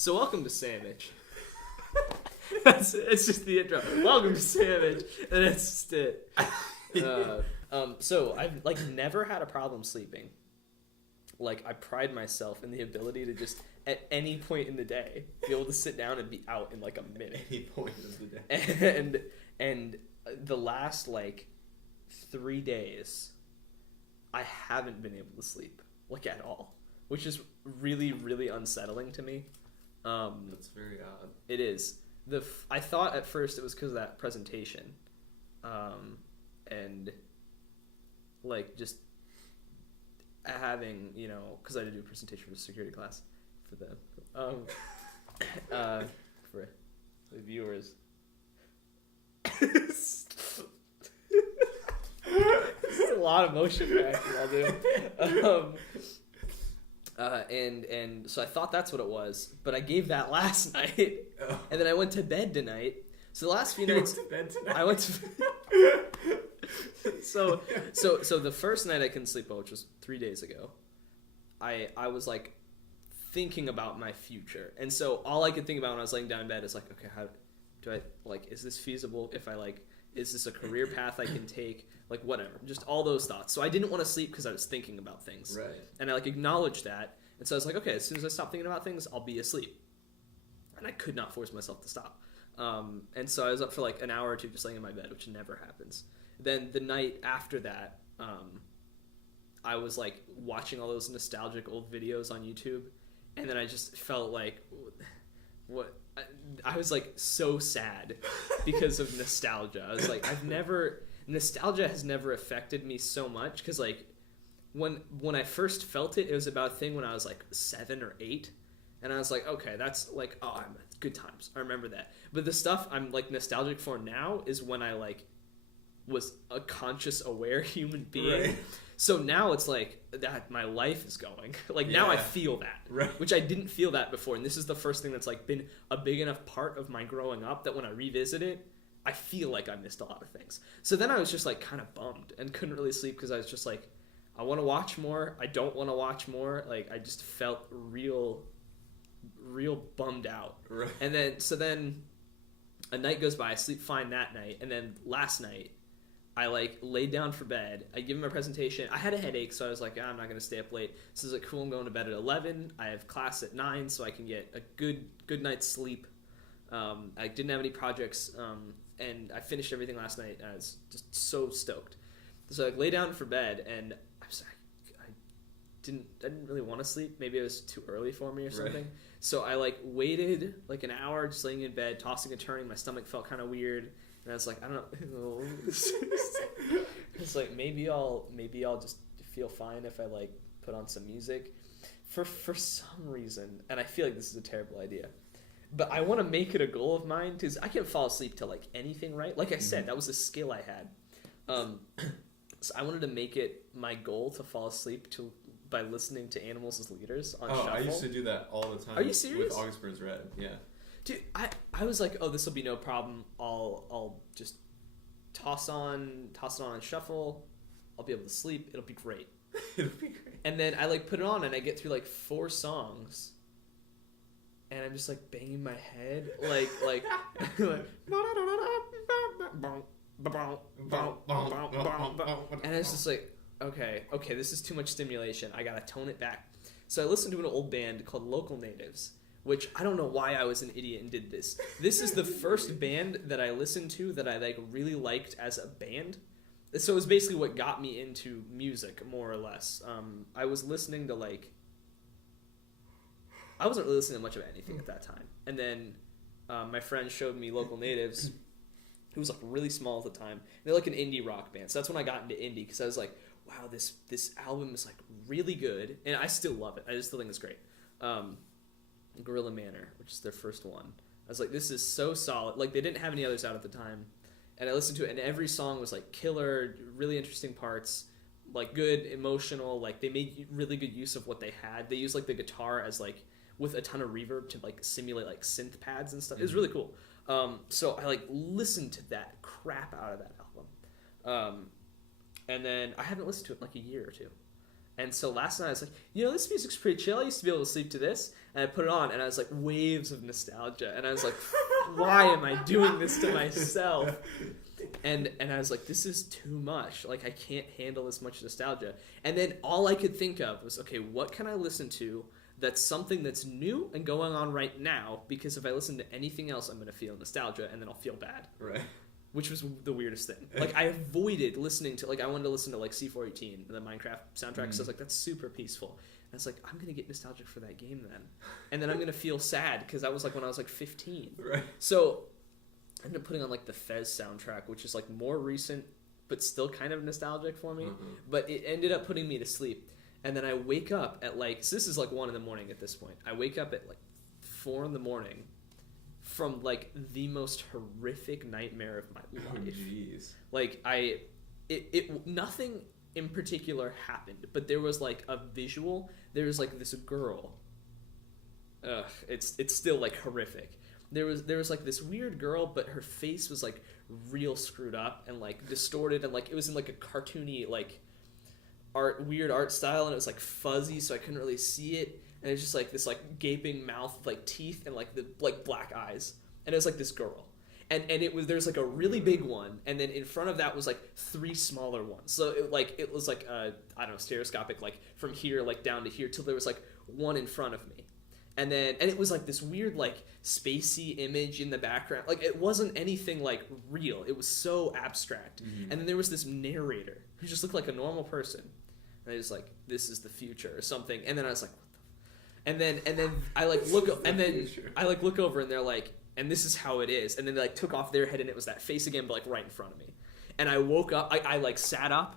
So welcome to Sammitch. It's just the intro. Welcome to Sammitch, and that's just it. So I've never had a problem sleeping. Like, I pride myself in the ability to just at any point in the day be able to sit down and be out in like a minute. Any point of the day. And the last 3 days, I haven't been able to sleep at all, which is really, really unsettling to me. That's very odd. It is. I thought at first it was because of that presentation, and just having, because I had to do a presentation for a security class for them, for the viewers. It's a lot of motion reaction I'll do. And so I thought that's what it was, but I gave that last night, and then I went to bed tonight. So the last few nights, went to bed tonight? I went to. So the first night I couldn't sleep well, which was 3 days ago, I was thinking about my future, and so all I could think about when I was laying down in bed is okay, how do I is this feasible? If I is this a career path I can take? Whatever, just all those thoughts. So I didn't want to sleep because I was thinking about things, right? And I acknowledged that, and so I was okay, as soon as I stop thinking about things, I'll be asleep, and I could not force myself to stop. And so I was up for an hour or two just laying in my bed, which never happens. Then the night after that, I was watching all those nostalgic old videos on YouTube, and then I just felt what I was so sad because of nostalgia. I was nostalgia has never affected me so much, because when I first felt it, it was about a thing when I was 7 or 8, and I was okay, that's I'm good times, I remember that. But the stuff I'm nostalgic for now is when I was a conscious, aware human being. Right. So now it's that my life is going. Now I feel that, right, which I didn't feel that before. And this is the first thing that's been a big enough part of my growing up that when I revisit it, I feel I missed a lot of things. So then I was just kind of bummed and couldn't really sleep, because I was just I want to watch more. I don't want to watch more. I just felt real bummed out. Right. And then a night goes by. I sleep fine that night. And then last night, I laid down for bed. I give him a presentation. I had a headache, so I was I'm not going to stay up late. So I was cool, I'm going to bed at 11. I have class at 9, so I can get a good night's sleep. I didn't have any projects, and I finished everything last night, and I was just so stoked. So I lay down for bed, and I didn't really want to sleep. Maybe it was too early for me or something. Right. So I waited an hour just laying in bed, tossing and turning. My stomach felt kind of weird. And I was I don't know. It's maybe I'll just feel fine if I put on some music. For some reason, and I feel this is a terrible idea, but I want to make it a goal of mine, because I can't fall asleep to anything, right? Like I said, that was a skill I had. So I wanted to make it my goal to fall asleep by listening to Animals as Leaders on Shuffle. I used to do that all the time. Are you serious? With August Burns Red, yeah. Dude, I was oh, this will be no problem. I'll just toss it on shuffle. I'll be able to sleep. It'll be great. It'll be great. And then I put it on, and I get through 4 songs, and I'm just banging my head and it's just okay, this is too much stimulation. I gotta tone it back. So I listened to an old band called Local Natives, which I don't know why I was an idiot and did this. This is the first band that I listened to that I really liked as a band. So it was basically what got me into music, more or less. I was listening to I wasn't really listening to much of anything at that time. And then my friend showed me Local Natives, who was really small at the time. They're an indie rock band. So that's when I got into indie, because I was wow, this album is really good, and I still love it. I just still think it's great. Gorilla Manor, which is their first one. I was this is so solid. They didn't have any others out at the time, and I listened to it, and every song was killer, really interesting parts, good, emotional. They made really good use of what they had. They used the guitar as with a ton of reverb to simulate synth pads and stuff. It was really cool. So I listened to that crap out of that album, and then I haven't listened to it in a year or two. And so last night I was this music's pretty chill. I used to be able to sleep to this. And I put it on, and I was like, waves of nostalgia. And I was like, why am I doing this to myself? And I was like, this is too much. Like, I can't handle this much nostalgia. And then all I could think of was, okay, what can I listen to that's something that's new and going on right now? Because if I listen to anything else, I'm going to feel nostalgia, and then I'll feel bad. Right. Which was the weirdest thing. Like, I avoided listening to, like, I wanted to listen to, like, C418, the Minecraft soundtrack, so I was like, that's super peaceful. And I was like, I'm going to get nostalgic for that game then. And then I'm going to feel sad, because that was, like, when I was, like, 15. Right. So I ended up putting on, like, the Fez soundtrack, which is, like, more recent, but still kind of nostalgic for me. Mm-hmm. But it ended up putting me to sleep. And then I wake up at, like, so this is, like, 1 in the morning at this point. I wake up at, like, 4 in the morning from, like, the most horrific nightmare of my life. Oh, jeez. Like, nothing in particular happened, but there was, like, a visual. There was, like, this girl. Ugh, it's still, like, horrific. There was like this weird girl, but her face was like real screwed up and like distorted, and like it was in like a cartoony like weird art style, and it was like fuzzy, so I couldn't really see it. And it was just like this like gaping mouth with like teeth and like the like black eyes, and it was like this girl. And there's like a really big one, and then in front of that was like 3 smaller ones. So it was like I don't know, stereoscopic, like from here like down to here, till there was like one in front of me. And it was like this weird like spacey image in the background. Like it wasn't anything like real. It was so abstract. Mm-hmm. And then there was this narrator who just looked like a normal person. And I was like, this is the future or something. And then I was like, what the? And then I like look and then I like look over and they're like, and this is how it is. And then they like took off their head and it was that face again, but like right in front of me. And I woke up. I like sat up,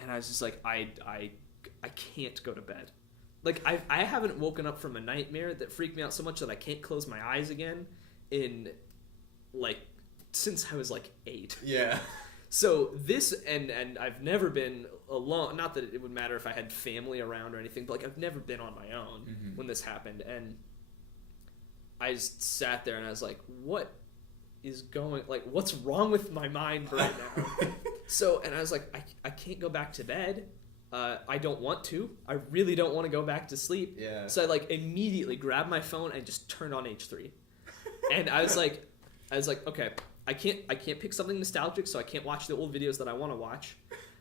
and I was just like, I can't go to bed. Like, I haven't woken up from a nightmare that freaked me out so much that I can't close my eyes again in, like, since I was, like, 8. Yeah. So this, and I've never been alone. Not that it would matter if I had family around or anything, but, like, I've never been on my own when this happened. And I just sat there and I was like, what is going, like, what's wrong with my mind right now? So, and I was like, I can't go back to bed. I don't want to. I really don't want to go back to sleep. Yeah. So I like immediately grabbed my phone and just turned on H3. And I was like, okay, I can't pick something nostalgic, so I can't watch the old videos that I want to watch.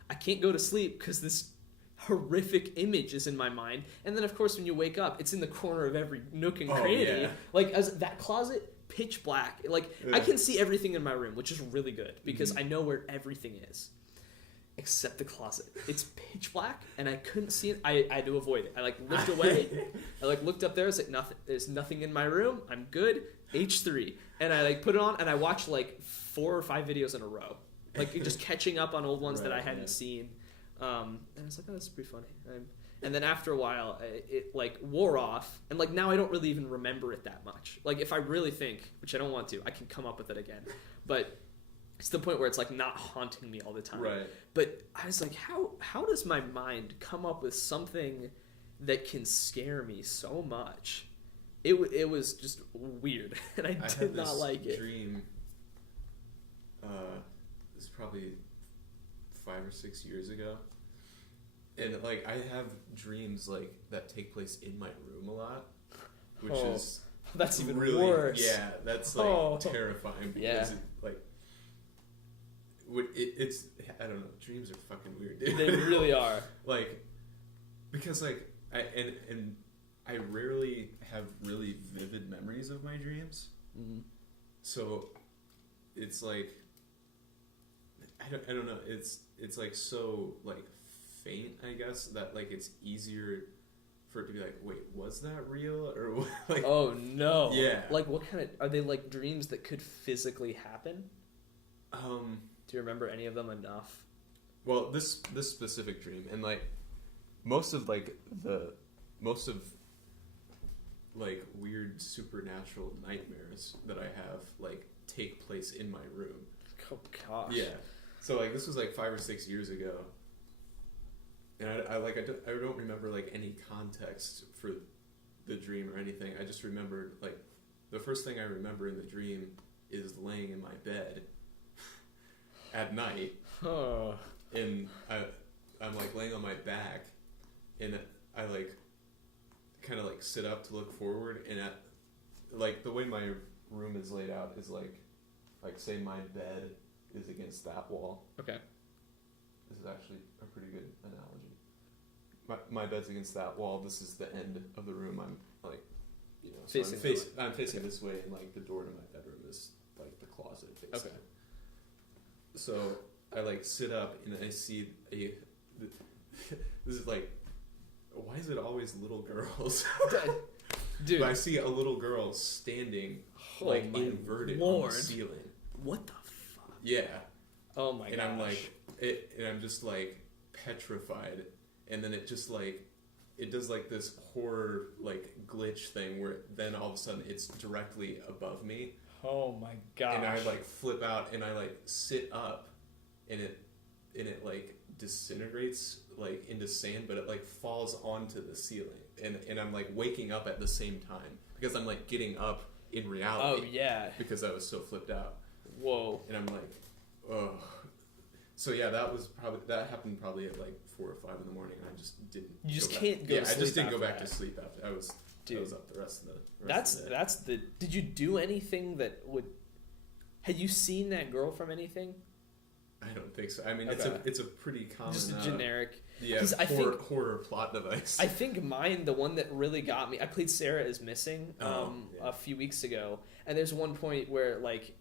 I can't go to sleep because this horrific image is in my mind. And then of course when you wake up, it's in the corner of every nook and cranny. Yeah. Like as that closet, pitch black. Like I can see everything in my room, which is really good because I know where everything is. Except the closet. It's pitch black, and I couldn't see it. I had to avoid it. I like looked away. I like looked up there. I was like, nothing. There's nothing in my room. I'm good. H3, and I like put it on, and I watched like 4 or 5 videos in a row, like just catching up on old ones that I hadn't seen. And I was like, oh, this is pretty funny. And then after a while, it like wore off, and like now I don't really even remember it that much. Like if I really think, which I don't want to, I can come up with it again, but. It's the point where it's like not haunting me all the time. Right. But I was like, how does my mind come up with something that can scare me so much? It was just weird, and I did not like it. Dream. This is probably 5 or 6 years ago, and like I have dreams like that take place in my room a lot, which is that's even really, worse. Yeah, that's like terrifying because it, like. It's I don't know. Dreams are fucking weird, dude. They really are. Like, because like I rarely have really vivid memories of my dreams. Mm-hmm. So, it's like I don't know. It's like so like faint, I guess, that like it's easier for it to be like, wait, was that real or like? Oh no. Yeah. Like what kind of are they like dreams that could physically happen? Do you remember any of them enough? Well, this specific dream, and like most of like weird supernatural nightmares that I have like take place in my room. Oh gosh. Yeah. So like this was like 5 or 6 years ago, and I don't remember like any context for the dream or anything. I just remembered like the first thing I remember in the dream is laying in my bed. At night, and I'm like laying on my back, and I like kind of like sit up to look forward, and at like the way my room is laid out is like say my bed is against that wall. Okay. This is actually a pretty good analogy. My bed's against that wall. This is the end of the room. I'm like, so I'm facing this way, and like the door to my bedroom is like the closet facing. Okay. So I like sit up and I see this is like, why is it always little girls? Dude, but I see a little girl standing like inverted on the ceiling. What the fuck? Yeah. Oh my god. And I'm like, and I'm just like petrified, and then it just like, it does like this horror like glitch thing where then all of a sudden it's directly above me. Oh my god. And I like flip out and I like sit up, and it like disintegrates like into sand, but it like falls onto the ceiling, and I'm like waking up at the same time because I'm like getting up in reality. Oh yeah. Because I was so flipped out. Whoa. And I'm like, oh. So yeah, that happened probably at like 4 or 5 in the morning, and I just didn't. You just can't go. Yeah, to sleep I just didn't go after back that. to sleep after I was up the rest of the. That's the. Did you do anything that would? Had you seen that girl from anything? I don't think so. I mean, Okay. it's a pretty common. Just a generic. Yeah, horror plot device. I think mine, the one that really got me. I played Sarah is Missing yeah. a few weeks ago, and there's one point where like,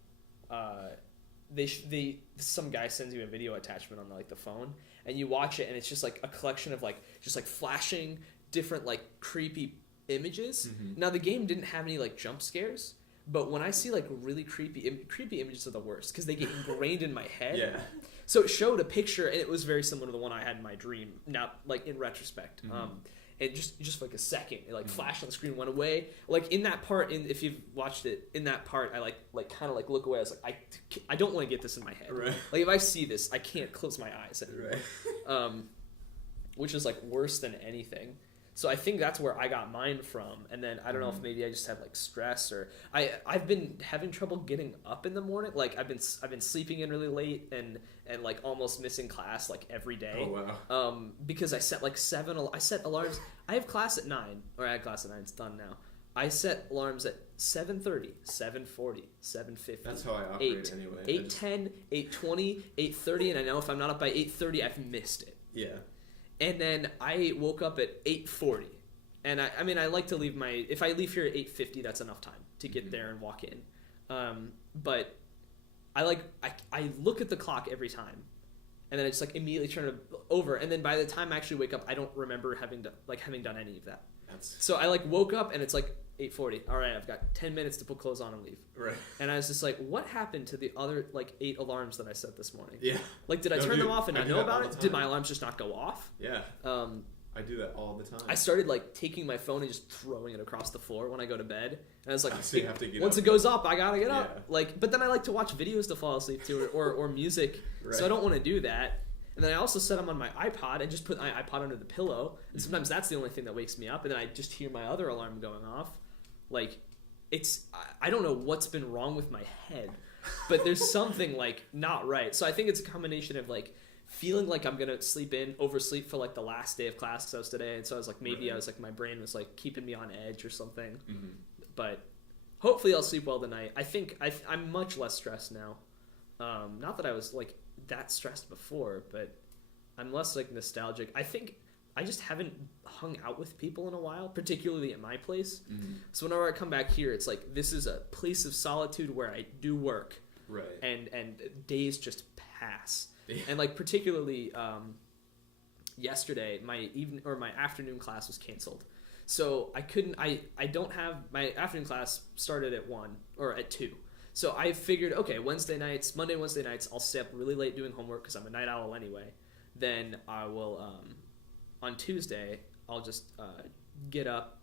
some guy sends you a video attachment on like the phone, and you watch it, and it's just like a collection of like just like flashing different like creepy images. Mm-hmm. Now the game didn't have any like jump scares, but when I see like really creepy images are the worst because they get ingrained in my head. Yeah. So it showed a picture, and it was very similar to the one I had in my dream. Now, like in retrospect, Mm-hmm. it just for like a second, it like flashed on the screen, went away. Like in that part, if you've watched it, in that part, I like kind of like look away. I was like, I don't want to get this in my head. Right. Like if I see this, I can't close my eyes anymore. Right. Which is like worse than anything. So I think that's where I got mine from, and then I don't know if maybe I just have like stress, or I've been having trouble getting up in the morning. Like I've been sleeping in really late and like almost missing class like every day. Oh wow. Because I set like I set alarms. I have class at 9, or I had class at 9. It's done now. I set alarms at 7:30, 7:40, 7:50. That's how I operate anyway. 8:10, 8:20, 8:30, and I know if I'm not up by 8:30, I've missed it. Yeah. And then I woke up at 8:40, and I mean I like to leave if I leave here at 8:50, that's enough time to get there and walk in. But I look at the clock every time, and then I just like immediately turn it over, and then by the time I actually wake up, I don't remember having done any of that. So I like woke up and it's like 8:40. All right, I've got 10 minutes to put clothes on and leave. Right. And I was just like, what happened to the other like 8 alarms that I set this morning? Yeah. Like, did I turn them off and not know about it? Did my alarms just not go off? Yeah. I do that all the time. I started like taking my phone and just throwing it across the floor when I go to bed. And I was like, so you have to get once up. It goes up, I gotta get up. Yeah. Like, but then I like to watch videos to fall asleep to, or music. Right. So I don't want to do that. And then I also set them on my iPod and just put my iPod under the pillow. And sometimes that's the only thing that wakes me up. And then I just hear my other alarm going off. Like, I don't know what's been wrong with my head, but there's something like not right. So I think it's a combination of like feeling like I'm gonna oversleep for like the last day of class because I was today, and so I was like maybe I was like my brain was like keeping me on edge or something. Mm-hmm. But hopefully I'll sleep well tonight. I think I'm much less stressed now. Not that I was like that stressed before, but I'm less like nostalgic. I think I just haven't hung out with people in a while, particularly at my place. Mm-hmm. So whenever I come back here, it's like this is a place of solitude where I do work, right? And days just pass. Yeah. And like particularly yesterday, my afternoon class was canceled, so I couldn't. I don't have my afternoon class started at 1 or at 2. So I figured, okay, Monday, Wednesday nights, I'll stay up really late doing homework because I'm a night owl anyway. Then I will, on Tuesday, I'll just get up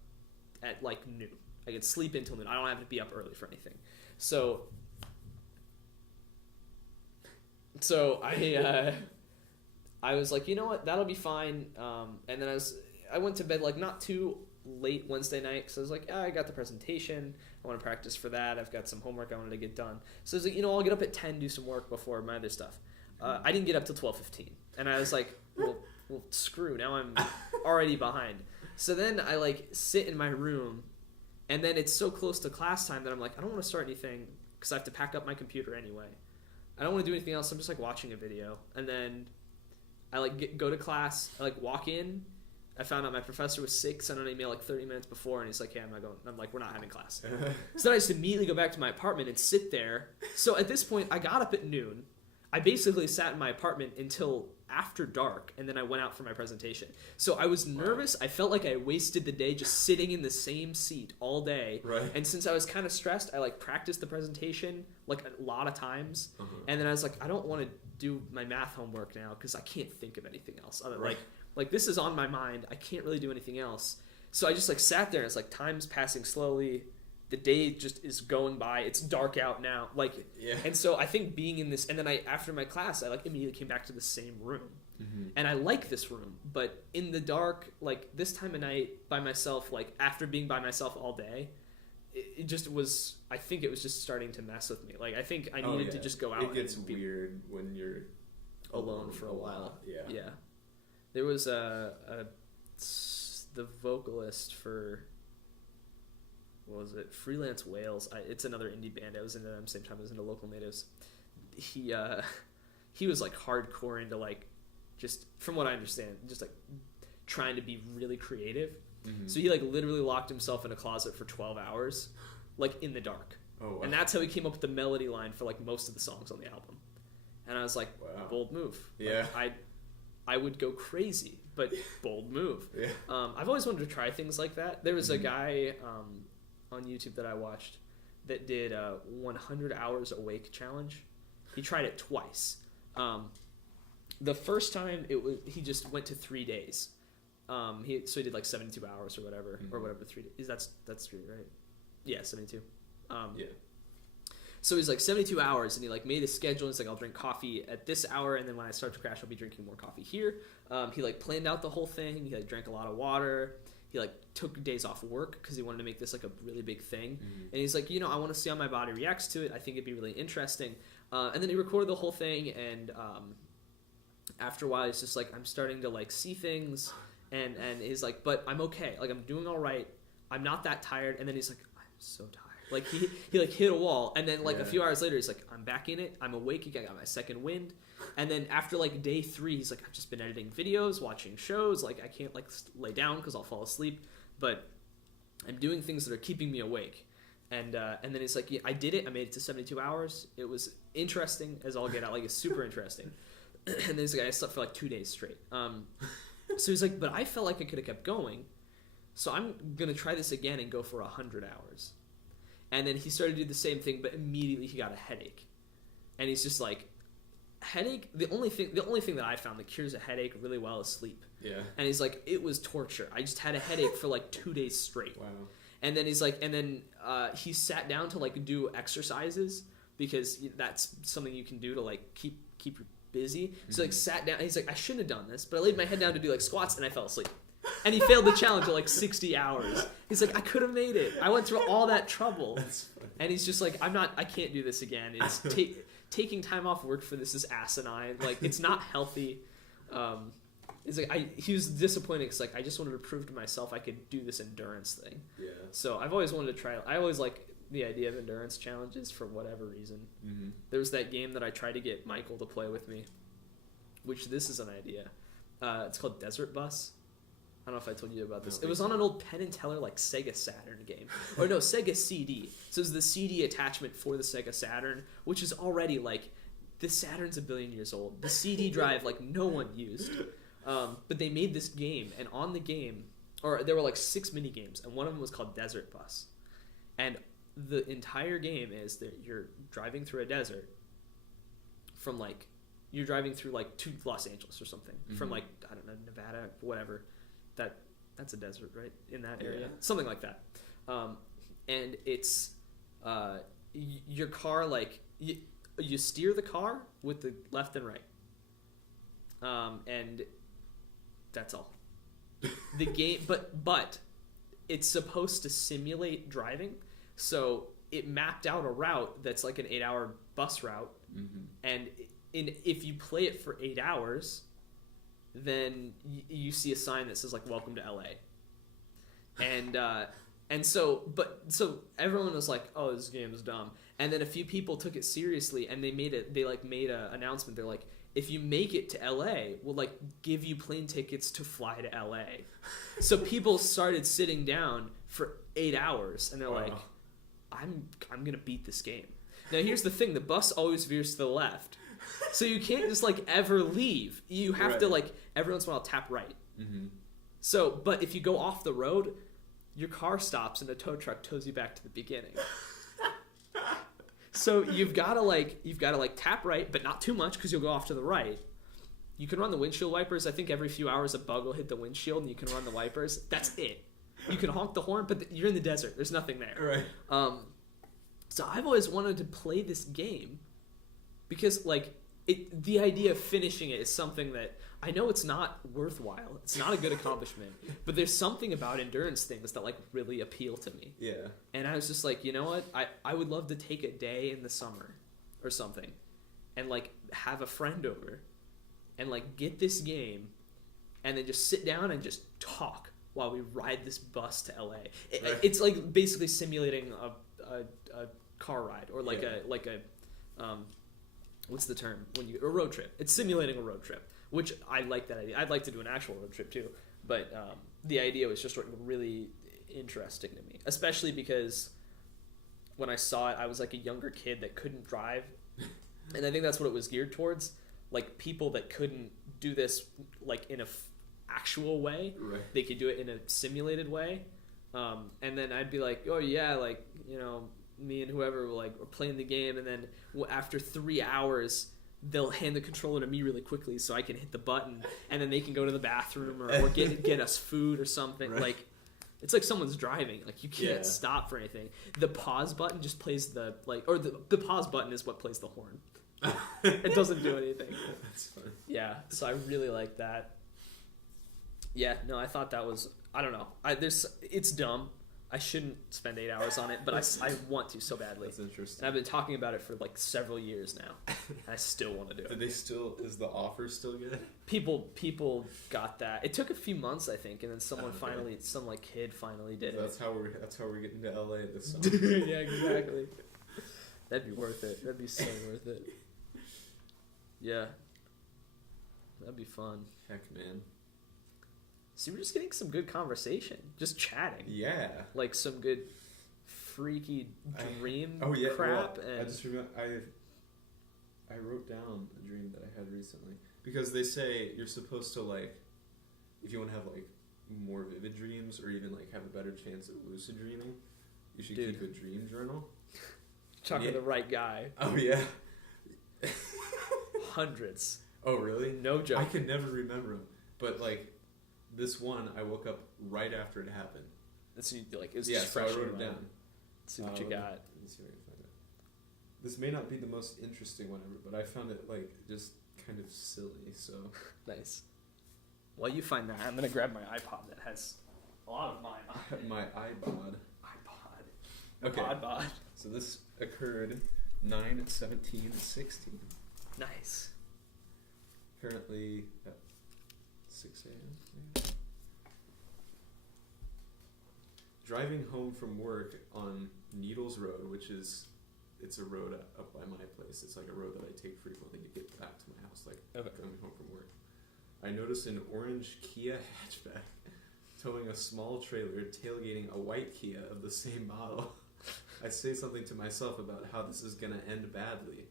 at like noon. I can sleep until noon. I don't have to be up early for anything. So I was like, you know what, that'll be fine. And then I went to bed like not too late Wednesday night because I was like, I got the presentation. I want to practice for that. I've got some homework I wanted to get done. So I was like, I'll get up at 10, do some work before my other stuff. I didn't get up till 12:15, and I was like, well, screw. Now I'm already behind. So then I like sit in my room, and then it's so close to class time that I'm like, I don't want to start anything because I have to pack up my computer anyway. I don't want to do anything else. I'm just like watching a video, and then I like go to class. I like walk in. I found out my professor was sick. Sent an email like 30 minutes before, and he's like, "Hey, I'm not going." I'm like, "We're not having class." So then I just immediately go back to my apartment and sit there. So at this point, I got up at noon. I basically sat in my apartment until after dark, and then I went out for my presentation. So I was nervous. I felt like I wasted the day just sitting in the same seat all day. Right. And since I was kind of stressed, I like practiced the presentation like a lot of times. And then I was like, I don't want to do my math homework now because I can't think of anything else. Like this is on my mind. I can't really do anything else. So I just like sat there. And it's like time's passing slowly. The day just is going by. It's dark out now. Like, yeah. And so I think being in this, and then after my class, I like immediately came back to the same room, and I like this room. But in the dark, like this time of night by myself, like after being by myself all day, it just was. I think it was just starting to mess with me. Like I think I needed to just go out. It gets and be weird when you're alone for a while. Yeah. There was the vocalist for. What was it? Freelance Whales. It's another indie band. I was into them same time I was into Local Natives. He was like hardcore into like, just from what I understand, just like trying to be really creative. So he like literally locked himself in a closet for 12 hours, like in the dark. Oh, wow. And that's how he came up with the melody line for like most of the songs on the album. And I was like, wow. Bold move. Yeah. Like, I would go crazy, but bold move. Yeah. I've always wanted to try things like that. There was a guy on YouTube that I watched that did a 100 hours awake challenge. He tried it twice. The first time he just went to 3 days. So he did like 72 hours or whatever, or whatever 3 days. That's 3, right? Yeah, 72. Yeah. So he's like 72 hours, and he like made a schedule. And it's like, I'll drink coffee at this hour, and then when I start to crash, I'll be drinking more coffee here. He like planned out the whole thing. He like drank a lot of water. He like took days off work because he wanted to make this like a really big thing. And he's like, I want to see how my body reacts to it. I think it'd be really interesting. And then he recorded the whole thing, and after a while, he's just like, I'm starting to like see things, and he's like, but I'm okay. Like I'm doing all right. I'm not that tired. And then he's like, I'm so tired. Like he like hit a wall, and then like a few hours later, he's like, I'm back in it. I'm awake again. I got my second wind. And then after like day 3, he's like, I've just been editing videos, watching shows. Like I can't like lay down because I'll fall asleep, but I'm doing things that are keeping me awake. And then he's like, yeah, I did it. I made it to 72 hours. It was interesting as all get out. Like it's super interesting. And then he's like, I slept for like 2 days straight. So he's like, but I felt like I could have kept going. So I'm gonna try this again and go for 100 hours. And then he started to do the same thing, but immediately he got a headache. And he's just like, headache? The only thing that I found that cures a headache really well is sleep. Yeah. And he's like, it was torture. I just had a headache for like 2 days straight. Wow. And then he's like, he sat down to like do exercises because that's something you can do to like keep you busy. So like sat down. And he's like, I shouldn't have done this, but I laid my head down to do like squats and I fell asleep. And he failed the challenge at like 60 hours. He's like, I could have made it. I went through all that trouble. And he's just like, I can't do this again. It's taking time off work for this is asinine. Like, it's not healthy. It's like, he was disappointed because like, I just wanted to prove to myself I could do this endurance thing. Yeah. So I've always wanted to try. I always like the idea of endurance challenges for whatever reason. There was that game that I tried to get Michael to play with me, which this is an idea. It's called Desert Bus. I don't know if I told you about this. It was on an old Penn and Teller like Sega Saturn game. Or no, Sega CD. So it's the CD attachment for the Sega Saturn, which is already like, the Saturn's a billion years old. The CD drive like no one used. But they made this game, and on the game, or there were like 6 mini games, and one of them was called Desert Bus. And the entire game is that you're driving through a desert from like, you're driving through like to Los Angeles or something. From like, I don't know, Nevada, whatever. That's a desert, right? In that area. Something like that. And it's your car, like you steer the car with the left and right. And that's all. The game, but it's supposed to simulate driving. So it mapped out a route that's like an 8-hour bus route. And if you play it for 8 hours, then you see a sign that says like, welcome to LA. And so everyone was like, "Oh, this game is dumb." And then a few people took it seriously, and they made a announcement. They're like, "If you make it to LA, we'll like give you plane tickets to fly to LA." So people started sitting down for 8 hours, and they're like, "I'm gonna beat this game." Now here's the thing: the bus always veers to the left, so you can't just like ever leave. You have to like every once in a while tap right. Mm-hmm. So, but if you go off the road, your car stops and the tow truck tows you back to the beginning. So you've got to tap right, but not too much because you'll go off to the right. You can run the windshield wipers. I think every few hours a bug will hit the windshield and you can run the wipers. That's it. You can honk the horn, but you're in the desert. There's nothing there. Right. So I've always wanted to play this game because like the idea of finishing it is something that I know it's not worthwhile. It's not a good accomplishment, but there's something about endurance things that like really appeal to me. Yeah. And I was just like, you know what? I would love to take a day in the summer or something and like have a friend over and like get this game and then just sit down and just talk while we ride this bus to LA. It's like basically simulating a car ride or like a what's the term when a road trip. It's simulating a road trip, which I like that idea. I'd like to do an actual road trip too, but the idea was just really interesting to me, especially because when I saw it, I was like a younger kid that couldn't drive, and I think that's what it was geared towards, like people that couldn't do this like in a actual way. Right. They could do it in a simulated way, and then I'd be like, oh yeah, like me and whoever were playing the game, and then after 3 hours they'll hand the controller to me really quickly so I can hit the button, and then they can go to the bathroom or get us food or something. Right. Like it's like someone's driving, like you can't stop for anything. The pause button just plays the pause button is what plays the horn. It doesn't do anything. That's fun. Yeah, so I really like that. Yeah, no, I thought that was, I don't know, it's dumb. I shouldn't spend 8 hours on it, but I want to so badly. That's interesting. And I've been talking about it for like several years now, and I still want to do it. Is the offer still good? People got that. It took a few months, I think, and then some kid finally did it. That's how we're getting to LA this summer. Yeah, exactly. That'd be worth it. That'd be so worth it. Yeah. That'd be fun. Heck, man. See, we're just getting some good conversation. Just chatting. Yeah. Like some good freaky dream crap. Well, and I just remember I wrote down a dream that I had recently. Because they say you're supposed to like, if you want to have like more vivid dreams or even like have a better chance at lucid dreaming, you should keep a dream journal. Talking to the right guy. Oh yeah. Hundreds. Oh really? No joke. I can never remember them, but like this one, I woke up right after it happened. So you, like, it was just fresh. So I wrote it down. Let's see what you got. Let me see if I can find it. This may not be the most interesting one ever, but I found it like just kind of silly. So nice. While you find that, I'm gonna grab my iPod that has a lot of mine on it. My iPod. Okay. iPod. So this occurred 9/17/16. Nice. Currently at 6 a.m. Driving home from work on Needles Road, it's a road up by my place. It's like a road that I take frequently to get back to my house, coming home from work. I noticed an orange Kia hatchback towing a small trailer tailgating a white Kia of the same model. I say something to myself about how this is going to end badly.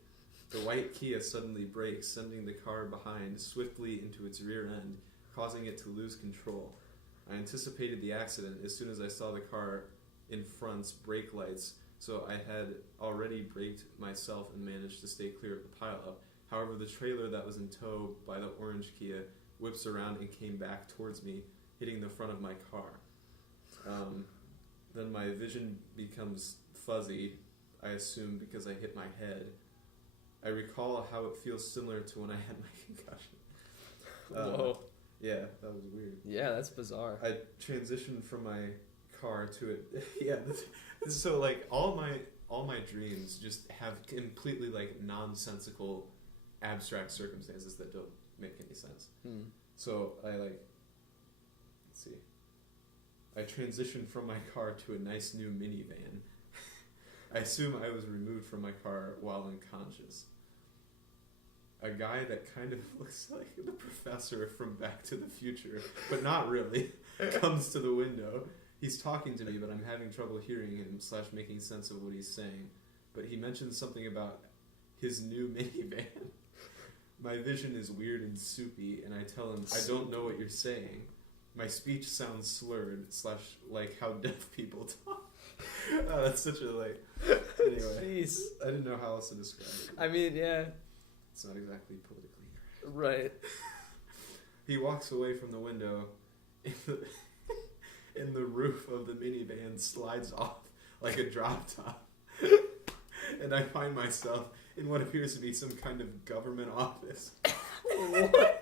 The white Kia suddenly brakes, sending the car behind swiftly into its rear end, causing it to lose control. I anticipated the accident as soon as I saw the car in front's brake lights, so I had already braked myself and managed to stay clear of the pileup. However, the trailer that was in tow by the orange Kia whips around and came back towards me, hitting the front of my car. Then my vision becomes fuzzy, I assume because I hit my head. I recall how it feels similar to when I had my concussion. Whoa. Yeah, that was weird. Yeah, that's bizarre. I transitioned from my car to it. Yeah, so like all my dreams just have completely like nonsensical, abstract circumstances that don't make any sense. So I let's see. I transitioned from my car to a nice new minivan. I assume I was removed from my car while unconscious. A guy that kind of looks like the professor from Back to the Future, but not really, comes to the window. He's talking to me, but I'm having trouble hearing him / making sense of what he's saying. But he mentions something about his new minivan. My vision is weird and soupy, and I tell him, I don't know what you're saying. My speech sounds slurred / like how deaf people talk. Oh, that's such a Anyway, Jeez. I didn't know how else to describe it. I mean, yeah. It's not exactly politically correct. Right. He walks away from the window. And the roof of the minivan slides off like a drop top. And I find myself in what appears to be some kind of government office. What?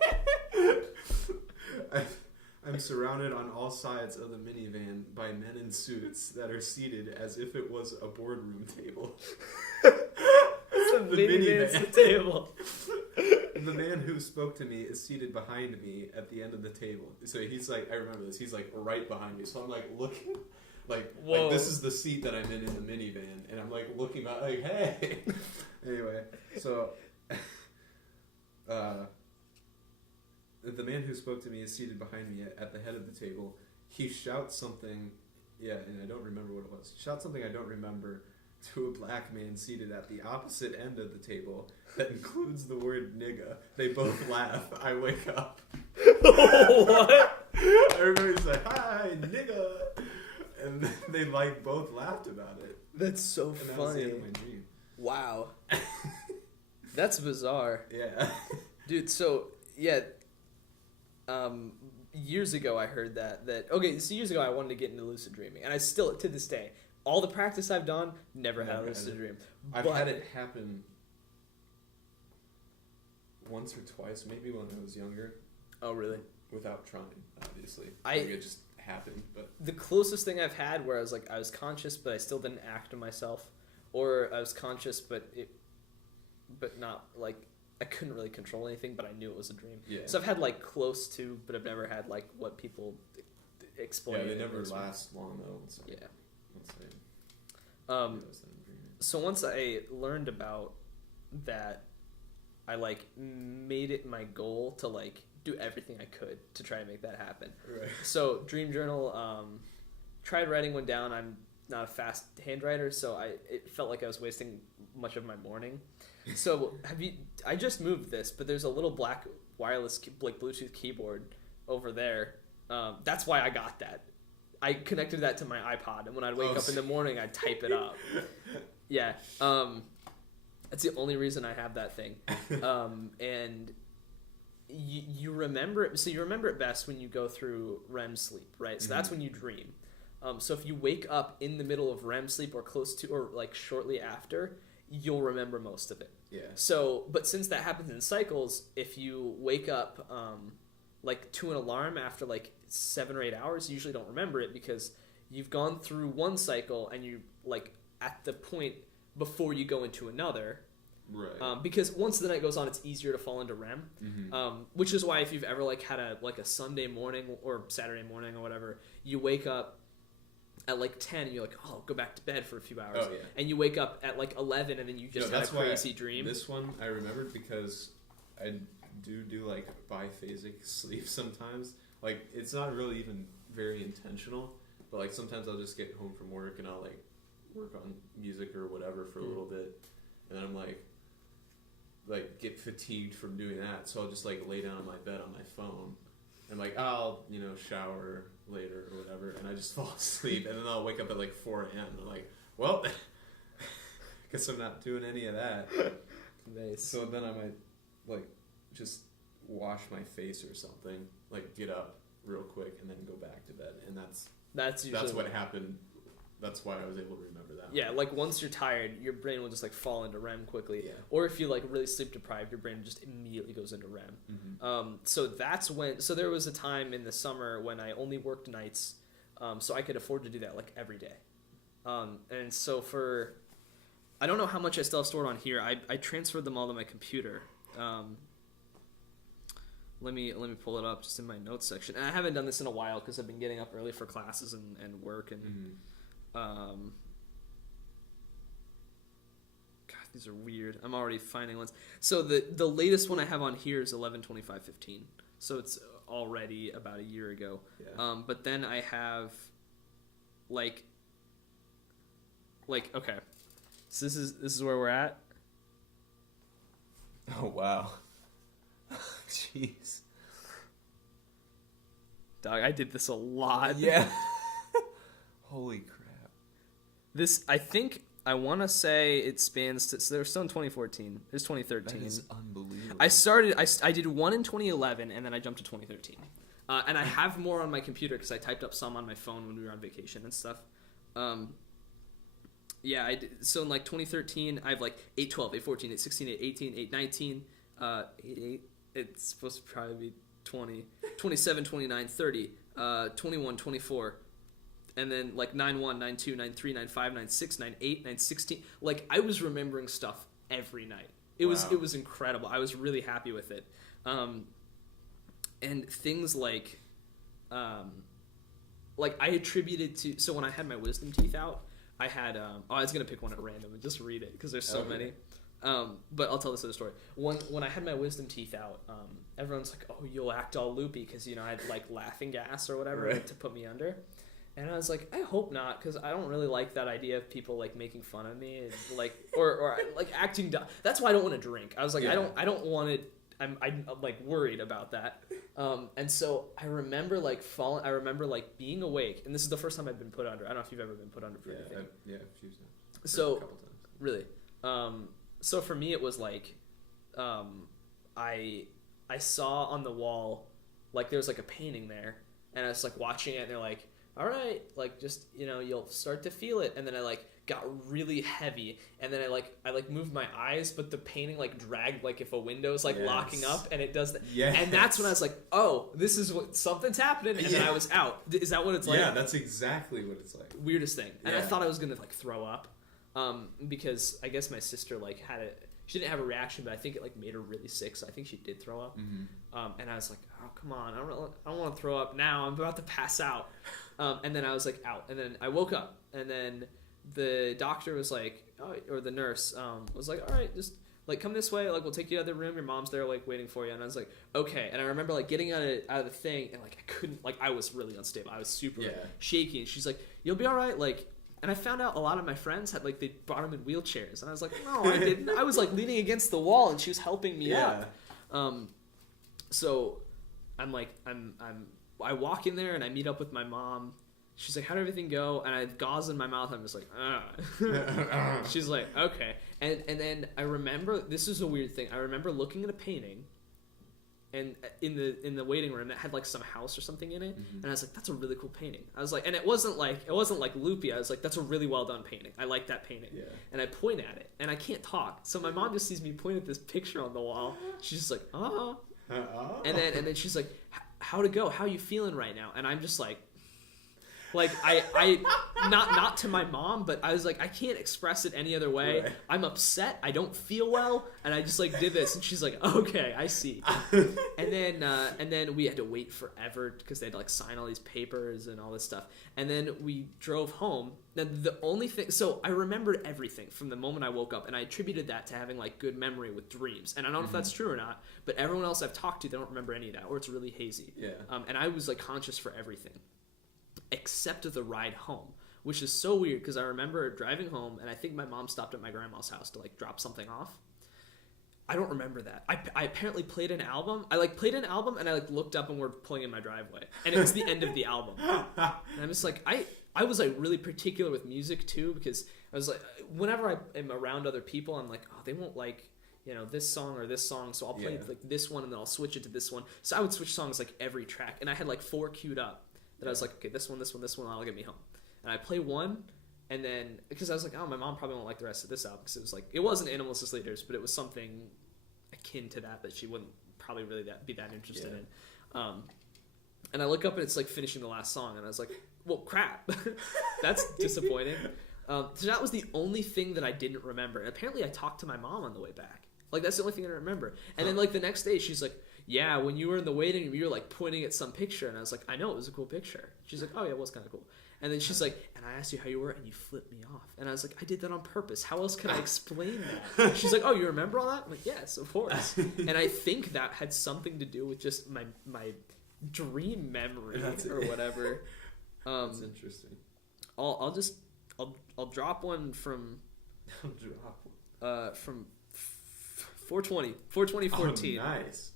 I'm surrounded on all sides of the minivan by men in suits that are seated as if it was a boardroom table. The minivan's the table. The man who spoke to me is seated behind me at the end of the table. So he's like, I remember this, he's like right behind me. So I'm like looking, like this is the seat that I'm in the minivan. And I'm like looking back, like, hey. Anyway, so the man who spoke to me is seated behind me at the head of the table. He shouts something, and I don't remember what it was. He shouts something I don't remember to a black man seated at the opposite end of the table that includes the word nigga. They both laugh. I wake up. What? I remember he's like, hi, nigga. And they both laughed about it. That's so and funny. That was the end of my dream. Wow. That's bizarre. Yeah. Dude, so, yeah. Years ago I heard that years ago I wanted to get into lucid dreaming, and I still, to this day, all the practice I've done, never had a lucid dream. I've had it happen once or twice, maybe when I was younger. Oh, really? Without trying, obviously. It just happened. But the closest thing I've had where I was conscious, but I still didn't act on myself, or I was conscious, but not I couldn't really control anything, but I knew it was a dream. Yeah. So I've had close to, but I've never had what people explain. Yeah, they never last long though. So once I learned about that, I made it my goal to do everything I could to try to make that happen. Right. So dream journal, tried writing one down. I'm not a fast handwriter, so it felt like I was wasting much of my morning. So I just moved this, but there's a little black wireless Bluetooth keyboard over there. That's why I got that. I connected that to my iPod, and when I'd wake up in the morning, I'd type it up. Yeah. That's the only reason I have that thing. And you remember it. So you remember it best when you go through REM sleep, right? So that's when you dream. So if you wake up in the middle of REM sleep or close to, or shortly after, you'll remember most of it. Yeah. So, but since that happens in cycles, if you wake up to an alarm after 7 or 8 hours, you usually don't remember it because you've gone through one cycle and you at the point before you go into another. Right. Because once the night goes on, it's easier to fall into REM. Mm-hmm. Which is why if you've ever had a Sunday morning or Saturday morning or whatever, you wake up at 10 and you're like, oh, I'll go back to bed for a few hours. Oh, yeah. And you wake up at 11 and then you just have a crazy dream. This one I remembered because I do biphasic sleep sometimes. It's not really even very intentional, but sometimes I'll just get home from work and I'll work on music or whatever for a little bit, and then I'm get fatigued from doing that, so I'll just lay down on my bed on my phone and I'll shower later or whatever, and I just fall asleep, and then I'll wake up at 4 a.m. and I'm like, well, guess I'm not doing any of that. Nice. So then I might just wash my face or something, get up real quick and then go back to bed, and that's what happened. That's why I was able to remember that. Yeah, once you're tired, your brain will just fall into REM quickly. Yeah. Or if you really sleep deprived, your brain just immediately goes into REM. Mm-hmm. So that's when. So there was a time in the summer when I only worked nights, so I could afford to do that every day. And so I don't know how much I still have stored on here. I transferred them all to my computer. Let me pull it up just in my notes section. And I haven't done this in a while because I've been getting up early for classes and work and God, these are weird. I'm already finding ones. So the latest one I have on here is 11/25/15. So it's already about a year ago. Yeah. But then I have like okay. So this is where we're at. Oh wow. Jeez. Dog, I did this a lot. Yeah. Holy crap. This, I think, I want to say it spans to, so they're still in 2014. It's 2013. That is unbelievable. I did one in 2011, and then I jumped to 2013. And I have more on my computer because I typed up some on my phone when we were on vacation and stuff. Yeah, I did, so in like 2013, I have like 812, 814, 816, 818, 819, 88. It's supposed to probably be 20, 27, 29, 30, 21, 24, and then like 91, 92, 93, 95, 96, 98, 916. Like I was remembering stuff every night. It was incredible. I was really happy with it. And things like I attributed to, so when I had my wisdom teeth out, I had I was gonna pick one at random and just read it because there's so many. But I'll tell this other story. When I had my wisdom teeth out, everyone's like, "Oh, you'll act all loopy," because I had like laughing gas or whatever to put me under. And I was like, I hope not, because I don't really like that idea of people like making fun of me and like or like acting dumb. That's why I don't want to drink. I was like, I don't want to. I'm like worried about that. And so I remember like falling. I remember like being awake, and this is the first time I've been put under. I don't know if you've ever been put under for anything. A few times. So a couple times. Really. So for me, it was like, I saw on the wall, like there was like a painting there, and I was like watching it, and they're like, all right, like just you'll start to feel it, and then I like got really heavy, and then I moved my eyes, but the painting like dragged, like if a window's like locking up, and it does that, and that's when I was like, oh, this is what something's happening, and then I was out. Is that what it's like? Yeah, that's exactly what it's like. Weirdest thing, and I thought I was gonna like throw up. Because I guess my sister like she didn't have a reaction, but I think it like made her really sick, so I think she did throw up. And I was like, oh come on, I don't want to throw up now. I'm about to pass out. And then I was like out, and then I woke up, and then the doctor was like, or the nurse was like, all right, just like come this way, like we'll take you out of the room. Your mom's there like waiting for you. And I was like, okay. And I remember like getting out of the thing, and like I couldn't, like I was really unstable. I was super shaky. And she's like, you'll be all right, like. And I found out a lot of my friends had like they brought them in wheelchairs, and I was like, no, I didn't. I was like leaning against the wall, and she was helping me up. So I'm like, I walk in there and I meet up with my mom. She's like, how did everything go? And I have gauze in my mouth. I'm just like, She's like, okay. And then I remember, this is a weird thing. I remember looking at a painting, and in the waiting room that had like some house or something in it, and I was like, that's a really cool painting. I was like, and it wasn't like loopy. I was like, that's a really well done painting. I like that painting. And I point at it, and I can't talk, so my mom just sees me point at this picture on the wall. She's just like, and then she's like, how'd it go? How are you feeling right now? And I'm just like I not to my mom, but I was like, I can't express it any other way. Right. I'm upset. I don't feel well, and I just like did this, and she's like, okay, I see. And then we had to wait forever because they had to like sign all these papers and all this stuff. And then we drove home. Then the only thing, so I remembered everything from the moment I woke up, and I attributed that to having like good memory with dreams. And I don't know if that's true or not, but everyone else I've talked to, they don't remember any of that, or it's really hazy. And I was like conscious for everything except the ride home, which is so weird because I remember driving home, and I think my mom stopped at my grandma's house to like drop something off. I don't remember that. I apparently played an album. I like played an album, and I like looked up, and we're pulling in my driveway, and it was the end of the album. And I'm just like, I was like really particular with music too, because I was like, whenever I am around other people, I'm like, oh, they won't like this song or this song, so I'll play like this one, and then I'll switch it to this one. So I would switch songs like every track, and I had like 4 queued up. That I was like, okay, this one, that'll get me home. And I play one, and then, because I was like, oh, my mom probably won't like the rest of this album, because it was like, it wasn't Animalistic Leaders, but it was something akin to that she wouldn't probably really be that interested in. And I look up, and it's like finishing the last song, and I was like, well, crap. That's disappointing. So that was the only thing that I didn't remember. And apparently I talked to my mom on the way back. Like, that's the only thing I remember. And then, like, the next day, she's like, yeah, when you were in the waiting room, you were like pointing at some picture, and I was like, I know, it was a cool picture. She's like, oh yeah, it was kind of cool. And then she's like, and I asked you how you were, and you flipped me off. And I was like, I did that on purpose. How else can I explain that? She's like, oh, you remember all that? I'm like, yes, of course. And I think that had something to do with just my dream memory or whatever. That's interesting. I'll drop one from from 42014. Oh, nice.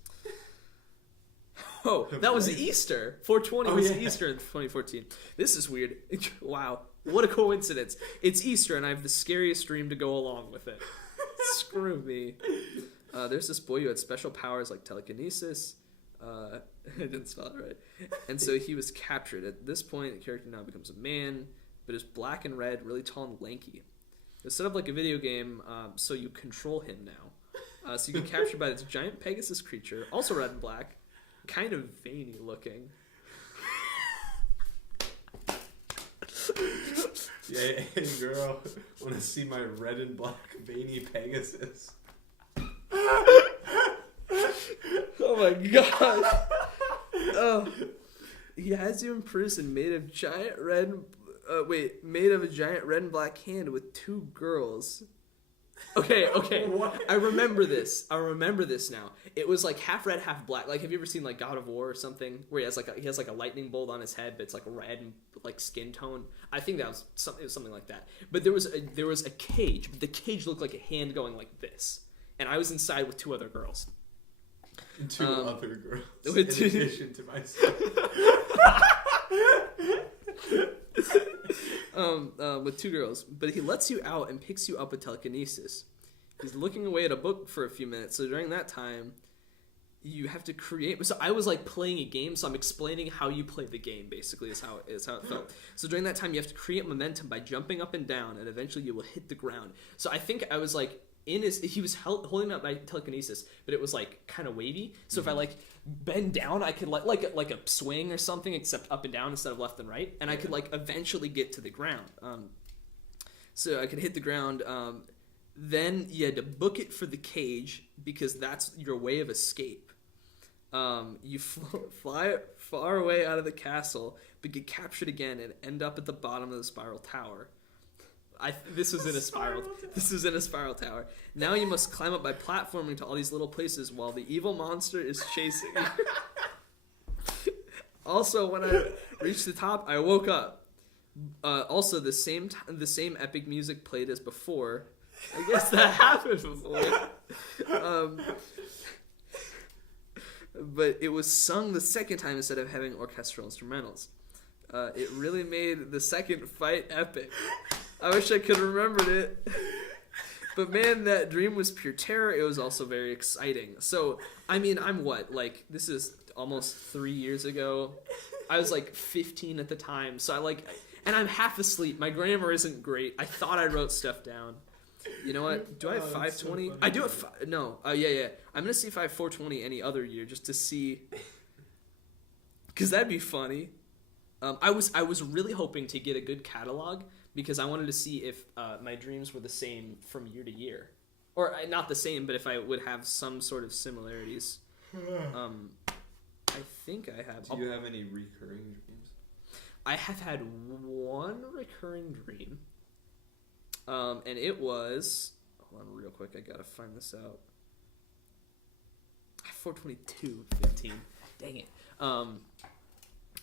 Oh, that was Easter. 420 was Easter in 2014. This is weird. Wow, what a coincidence. It's Easter and I have the scariest dream to go along with it. Screw me. There's this boy who had special powers like telekinesis. I didn't spell it right. And so he was captured. At this point, the character now becomes a man, but is black and red, really tall and lanky. It's set up like a video game, so you control him now. So you get captured by this giant Pegasus creature, also red and black, kind of veiny looking. Yeah, hey girl, want to see my red and black veiny Pegasus? Oh my god. Oh. He has you in prison, made of a giant red and black hand with two girls. Okay. What? I remember this now. It was like half red, half black. Like, have you ever seen like God of War or something where he has like a lightning bolt on his head, but it's like red and like skin tone? I think that was something like that. But there was a cage. But the cage looked like a hand going like this, and I was inside with two other girls. Two other girls. In With addition to myself. With two girls, but he lets you out and picks you up with telekinesis. He's looking away at a book for a few minutes, so during that time, you have to create. So I was like playing a game, so I'm explaining how you play the game. Basically, is how it felt. So during that time, you have to create momentum by jumping up and down, and eventually you will hit the ground. So I think I was like he was holding up my telekinesis, but it was like kind of wavy. So if I like bend down, I could like a swing or something, except up and down instead of left and right, and I could like eventually get to the ground. So I could hit the ground. Then you had to book it for the cage because that's your way of escape. You fly far away out of the castle, but get captured again and end up at the bottom of the spiral tower. This was in a spiral tower. Now you must climb up by platforming to all these little places while the evil monster is chasing you. Also, when I reached the top, I woke up. Also, the same epic music played as before. I guess that happened before. But it was sung the second time instead of having orchestral instrumentals. It really made the second fight epic. I wish I could have remembered it. But man, that dream was pure terror. It was also very exciting. So, I mean, this is almost 3 years ago. I was like 15 at the time. So and I'm half asleep. My grammar isn't great. I thought I wrote stuff down. You know what? Do I have 520? So I do have no. Yeah. I'm going to see if I have 420 any other year just to see. Because that'd be funny. I was really hoping to get a good catalog because I wanted to see if my dreams were the same from year to year. Or not the same, but if I would have some sort of similarities. I think I have. Do you have any recurring dreams? I have had one recurring dream. And it was... Hold on real quick. I gotta find this out. 4/22/15. Dang it.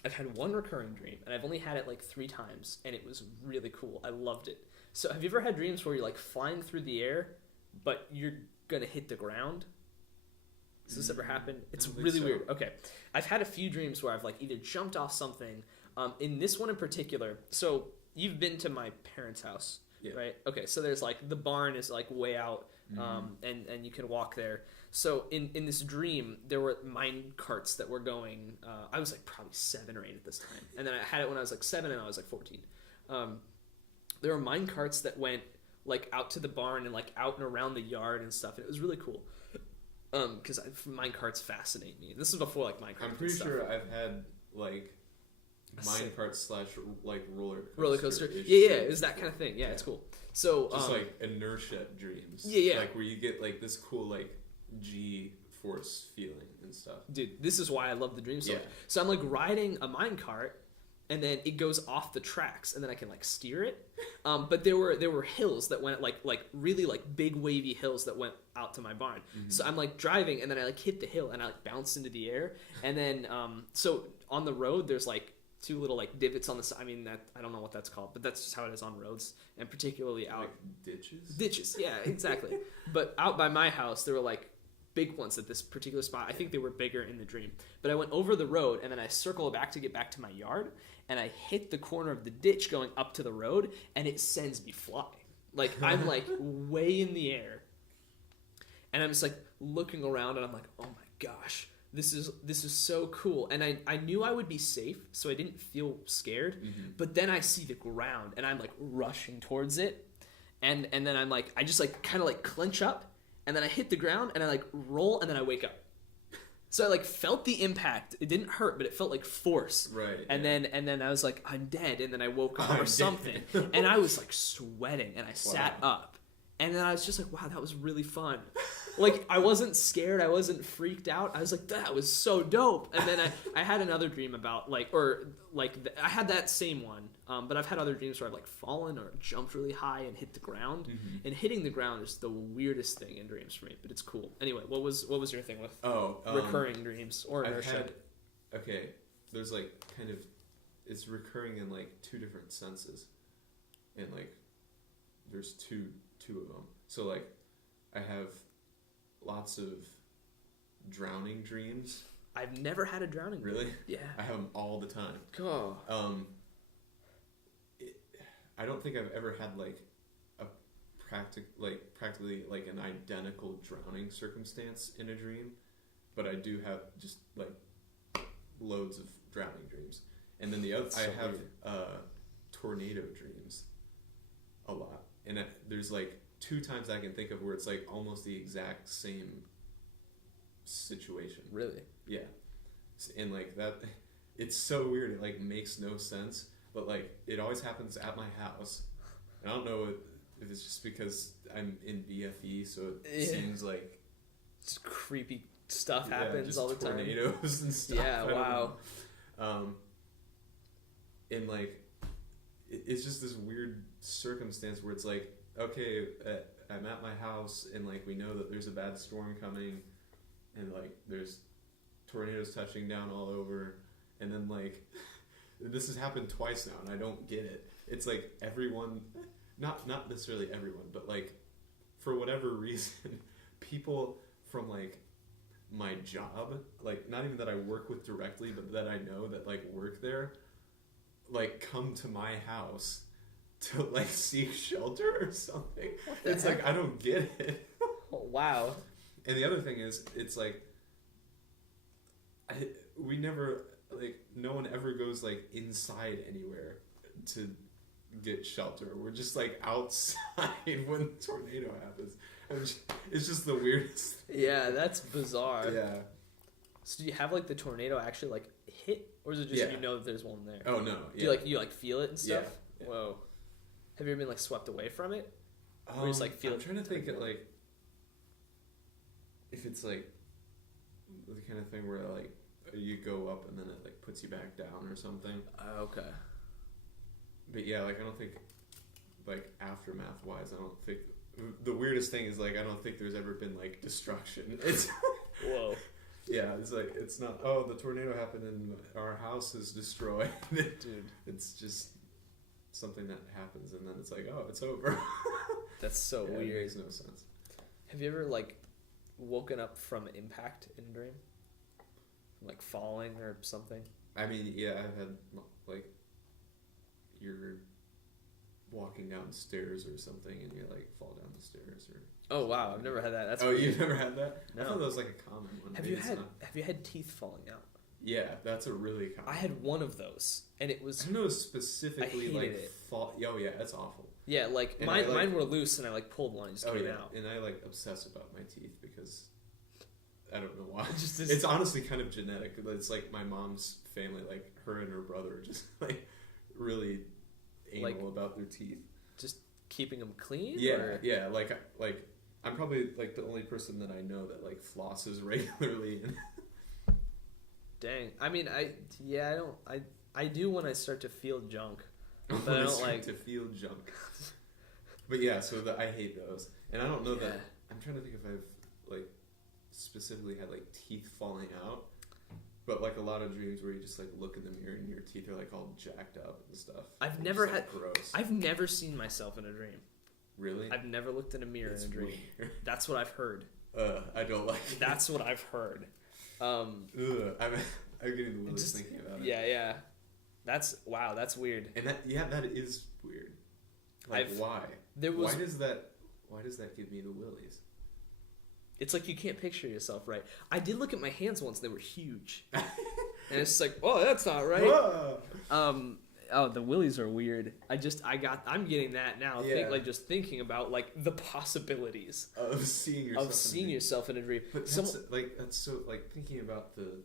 I've had one recurring dream, and I've only had it like 3 times, and it was really cool. I loved it. So have you ever had dreams where you're like flying through the air, but you're gonna hit the ground? Has this ever happened? It's really weird. Okay. I've had a few dreams where I've like either jumped off something. In this one in particular, so you've been to my parents' house, right? Okay, so there's like the barn is like way out, and you can walk there. So in this dream, there were mine carts that were going. I was like probably 7 or 8 at this time, and then I had it when I was like 7 and I was like 14. There were mine carts that went like out to the barn and like out and around the yard and stuff, and it was really cool. Because mine carts fascinate me. This is before like Minecraft. I'm pretty sure I've had like minecart / like roller coaster. Yeah, it's that kind of thing. Yeah, it's cool. So just like inertia dreams. Yeah. Like where you get like this cool like G force feeling and stuff. Dude, this is why I love the dream so much. Yeah. So I'm like riding a minecart, and then it goes off the tracks, and then I can like steer it. But there were hills that went like really like big wavy hills that went out to my barn. Mm-hmm. So I'm like driving, and then I like hit the hill, and I like bounce into the air, and then so on the road there's like two little like divots on the side. I mean, that I don't know what that's called, but that's just how it is on roads, and particularly out Like ditches. ditches. Yeah, exactly. But out by my house there were like big ones at this particular spot. I think they were bigger in the dream. But I went over the road, and then I circled back to get back to my yard, and I hit the corner of the ditch going up to the road, and it sends me flying. Like I'm like way in the air, and I'm just like looking around, and I'm like, oh my gosh, this is so cool. And I knew I would be safe, so I didn't feel scared. Mm-hmm. But then I see the ground, and I'm like rushing towards it, and then I'm like, I just like kind of like clench up, and then I hit the ground, and I like roll, and then I wake up. So I like felt the impact. It didn't hurt, but it felt like force. Right. And then I was like, I'm dead. And then I woke up I'm or something. And I was like sweating, and I sat Wow. up. And then I was just like, wow, that was really fun. Like I wasn't scared. I wasn't freaked out. I was like, that was so dope. And then I had another dream about I had that same one. But I've had other dreams where I've like fallen or jumped really high and hit the ground. Mm-hmm. And hitting the ground is the weirdest thing in dreams for me, but it's cool. Anyway, what was your thing with recurring dreams or inertia? There's like kind of, it's recurring in like two different senses, and like there's two of them. So like I have lots of drowning dreams. I've never had a drowning dream. Really? Yeah. I have them all the time. Oh. I don't think I've ever had like a practically like an identical drowning circumstance in a dream, but I do have just like loads of drowning dreams. And then the other, I have tornado dreams a lot. And there's like 2 times I can think of where it's like almost the exact same situation. Really? Yeah. And like that, it's so weird. It like makes no sense, but like it always happens at my house. And I don't know if it's just because I'm in BFE, so it seems like just creepy stuff happens just all the time. Tornadoes and stuff. Yeah, wow. And like it's just this weird circumstance where it's like, okay, I'm at my house, and like we know that there's a bad storm coming, and like there's tornadoes touching down all over, and then like this has happened twice now, and I don't get it. It's like everyone, not necessarily everyone, but like for whatever reason, people from like my job, like not even that I work with directly, but that I know that like work there, like come to my house to like seek shelter or something. It's like I don't get it. Oh, wow. And the other thing is, it's like we never, like no one ever goes like inside anywhere to get shelter. We're just like outside when the tornado happens. It's just the weirdest thing. Yeah, that's bizarre. Yeah. So do you have like the tornado actually like hit, or is it just you know that there's one there? Oh no. Do you like feel it and stuff? Yeah. Whoa. Have you ever been like swept away from it? Or You just like feel I'm it trying to think it like if it's like the kind of thing where like you go up and then it like puts you back down or something. Okay. But yeah, like I don't think like aftermath wise, I don't think the weirdest thing is like I don't think there's ever been like destruction. It's Whoa. Yeah, it's like it's not. Oh, the tornado happened and our house is destroyed. Dude, it's just something that happens and then it's like, oh, it's over. That's so weird. It makes no sense. Have you ever like woken up from impact in a dream? From, like falling or something? I mean, yeah, I've had like you're walking downstairs or something and you like fall down the stairs or. Oh wow, I've never had that. That's weird. You've never had that? No. I thought that was like a common one. Have you had teeth falling out? Yeah, that's a really common. I had one of those, and it was. I don't know specifically I hated like it. fall. Oh yeah, that's awful. Yeah, like mine were loose, and I like pulled one and just came out. And I like obsess about my teeth because I don't know why. Just it's honestly kind of genetic. It's like my mom's family, like her and her brother, are just like really anal about their teeth. Just keeping them clean. Yeah, or? yeah. Like I'm probably like the only person that I know that like flosses regularly. And Dang. I mean, I do when I start to feel junk, but when I I don't start like. to feel junk. But yeah, so I hate those, and I don't know Yeah. that. I'm trying to think if I've like specifically had like teeth falling out, but like a lot of dreams where you just like look in the mirror and your teeth are like all jacked up and stuff. I've It's never just, had. like, gross. I've never seen myself in a dream. Really? I've never looked in a mirror It's in a dream. weird. That's what I've heard. I don't like it. That's what I've heard. I'm getting the willies thinking about it. Yeah. That's weird. And that is weird. Like why? Why does that give me the willies? It's like you can't picture yourself right. I did look at my hands once; they were huge, and it's just like, oh, that's not right. Whoa. The willies are weird. I'm getting that now. Yeah. Just thinking about like the possibilities of seeing yourself in a dream. But that's so like thinking about the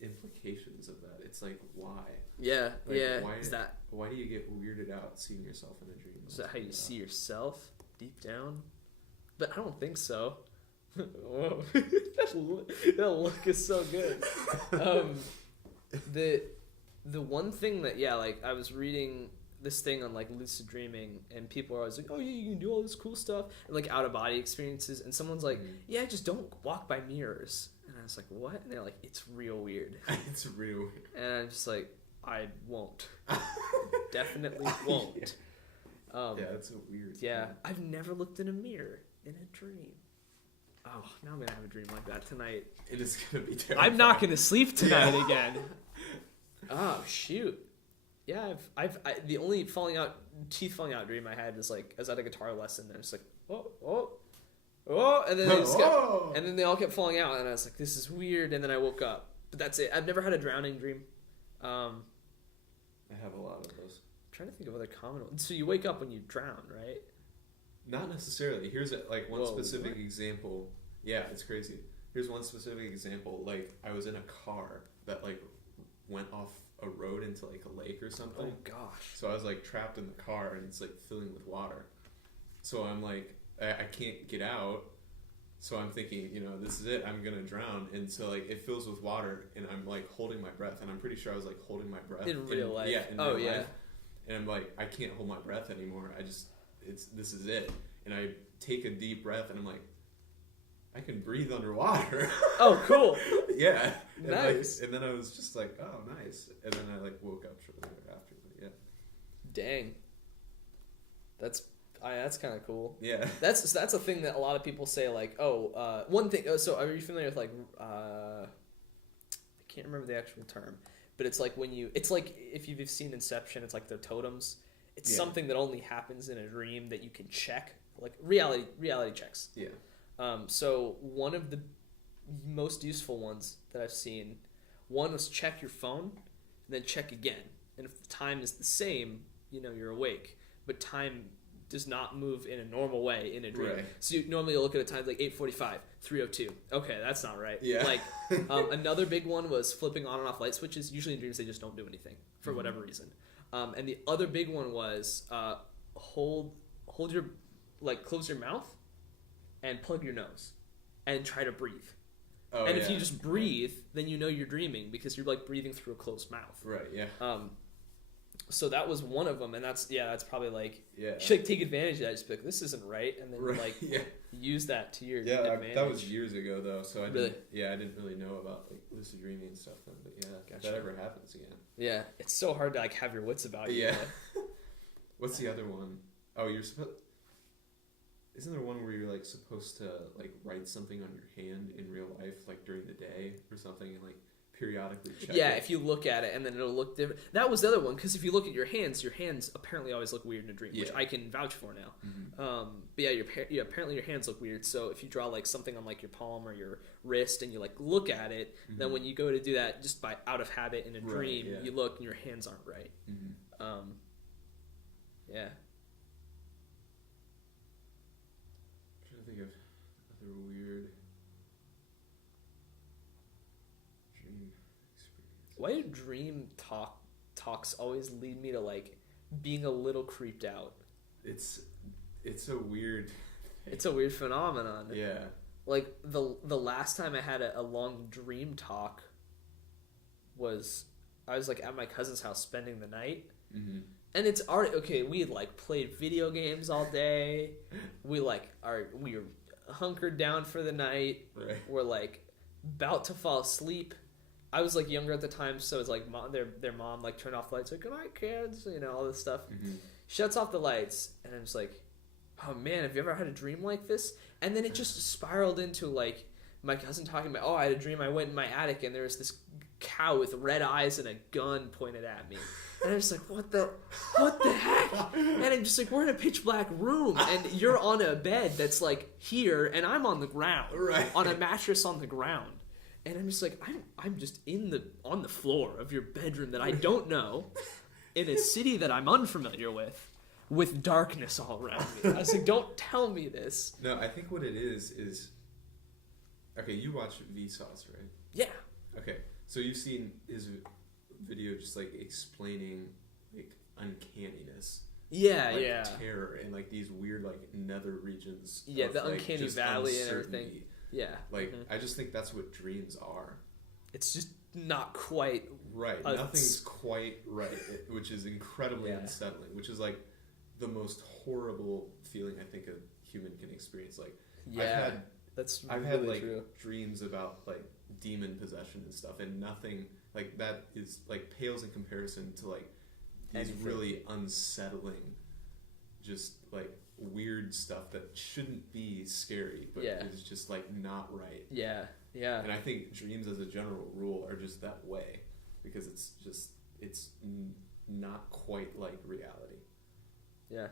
implications of that. It's like why? Yeah, like, yeah. Why do you get weirded out seeing yourself in a dream? Is that how you see yourself deep down? But I don't think so. Whoa, that look is so good. The one thing that like I was reading this thing on like lucid dreaming, and people are always like, oh yeah, you can do all this cool stuff and like out of body experiences, and someone's like, yeah, just don't walk by mirrors, and I was like, what? And they're like, it's real weird. It's real weird. And I'm just like, I won't. Definitely won't. Yeah, that's a weird. Yeah, thing. I've never looked in a mirror in a dream. Oh, now I'm gonna have a dream like that tonight. It is gonna be terrible. I'm not gonna sleep tonight again. Oh shoot. Yeah, the only teeth falling out dream I had was like I was at a guitar lesson, and it's like oh, and then and then they all kept falling out, and I was like, this is weird, and then I woke up. But that's it. I've never had a drowning dream. I have a lot of those. I'm trying to think of other common ones. So you wake up when you drown, right? Not necessarily. Here's one specific example. Yeah, it's crazy. Here's one specific example. Like I was in a car that like went off a road into like a lake or something. Oh gosh. So I was like trapped in the car, and it's like filling with water. So I'm like I can't get out. So I'm thinking, this is it. I'm gonna drown. And so like it fills with water, and I'm like holding my breath, and I'm pretty sure I was like holding my breath in real life. Yeah. In real life. And I'm like, I can't hold my breath anymore. This is it. And I take a deep breath, and I'm like, I can breathe underwater. Oh, cool. Yeah. Nice. And then I was just like, oh, nice. And then I like woke up shortly after. But yeah. Dang. That's kind of cool. Yeah. That's a thing that a lot of people say, like, one thing. So are you familiar with like I can't remember the actual term, but it's like it's like if you've seen Inception, it's like the totems. It's something that only happens in a dream that you can check, like reality checks. Yeah. So one of the most useful ones that I've seen, one was check your phone, and then check again. And if the time is the same, you're awake. But time does not move in a normal way in a dream. Right. So normally you'll look at a time like 8:45, 3:02. Okay, that's not right. Yeah. Like another big one was flipping on and off light switches. Usually in dreams they just don't do anything for whatever reason. And the other big one was hold your close your mouth and plug your nose and try to breathe. Oh, and if you just breathe, then you're dreaming because you're like breathing through a closed mouth. Right. Yeah. So that was one of them, and that's probably like you should like take advantage of that. Just be like, this isn't right, and then use that to your advantage. That was years ago though, so I really? didn't really know about like lucid dreaming and stuff then, but if that ever happens again. Yeah, it's so hard to like have your wits about you. Yeah. What's the other one? Oh, you're supposed. Isn't there one where you're like supposed to like write something on your hand in real life, like during the day or something, and like periodically check it? If you look at it and then it'll look different. That was the other one, because if you look at your hands apparently always look weird in a dream, which I can vouch for now. Mm-hmm. But apparently your hands look weird. So if you draw like something on like your palm or your wrist and you like look at it, then when you go to do that just by out of habit in a dream, you look and your hands aren't right. Mm-hmm. Yeah. I'm trying to think of other weird dream experiences. Why do dream talks always lead me to like being a little creeped out? It's a weird It's a weird phenomenon. Yeah. Like the last time I had a long dream talk was I was like at my cousin's house spending the night, and it's already okay. We had like played video games all day. We were hunkered down for the night. Right. We're like about to fall asleep. I was like younger at the time, so it's like their mom like turned off the lights, like good night kids, all this stuff. Shuts off the lights, and I'm just like, oh man, have you ever had a dream like this? And then it just spiraled into like my cousin talking about, oh, I had a dream I went in my attic and there was this cow with red eyes and a gun pointed at me. And I'm just like, what the heck? And I'm just like, we're in a pitch black room and you're on a bed that's like here and I'm on the ground. Right. On a mattress on the ground. And I'm just like, I'm just on the floor of your bedroom that I don't know in a city that I'm unfamiliar with darkness all around me. I was like, don't tell me this. No, I think what it is okay, you watch Vsauce, right? Yeah. Okay, so you've seen his video just like explaining like uncanniness. Yeah, like, yeah. Terror and like these weird like nether regions. Yeah, of, the like, uncanny just valley and everything. uncertainty. Yeah. Like I just think that's what dreams are. It's just not quite right. Nothing's quite right, which is incredibly unsettling. Which is like the most horrible feeling I think a human can experience. Like I've had like true. dreams about like demon possession and stuff, and nothing like that is like pales in comparison to like these really unsettling, just like weird stuff that shouldn't be scary, but is just like not right. Yeah, yeah. And I think dreams, as a general rule, are just that way because it's not quite like reality. Yeah.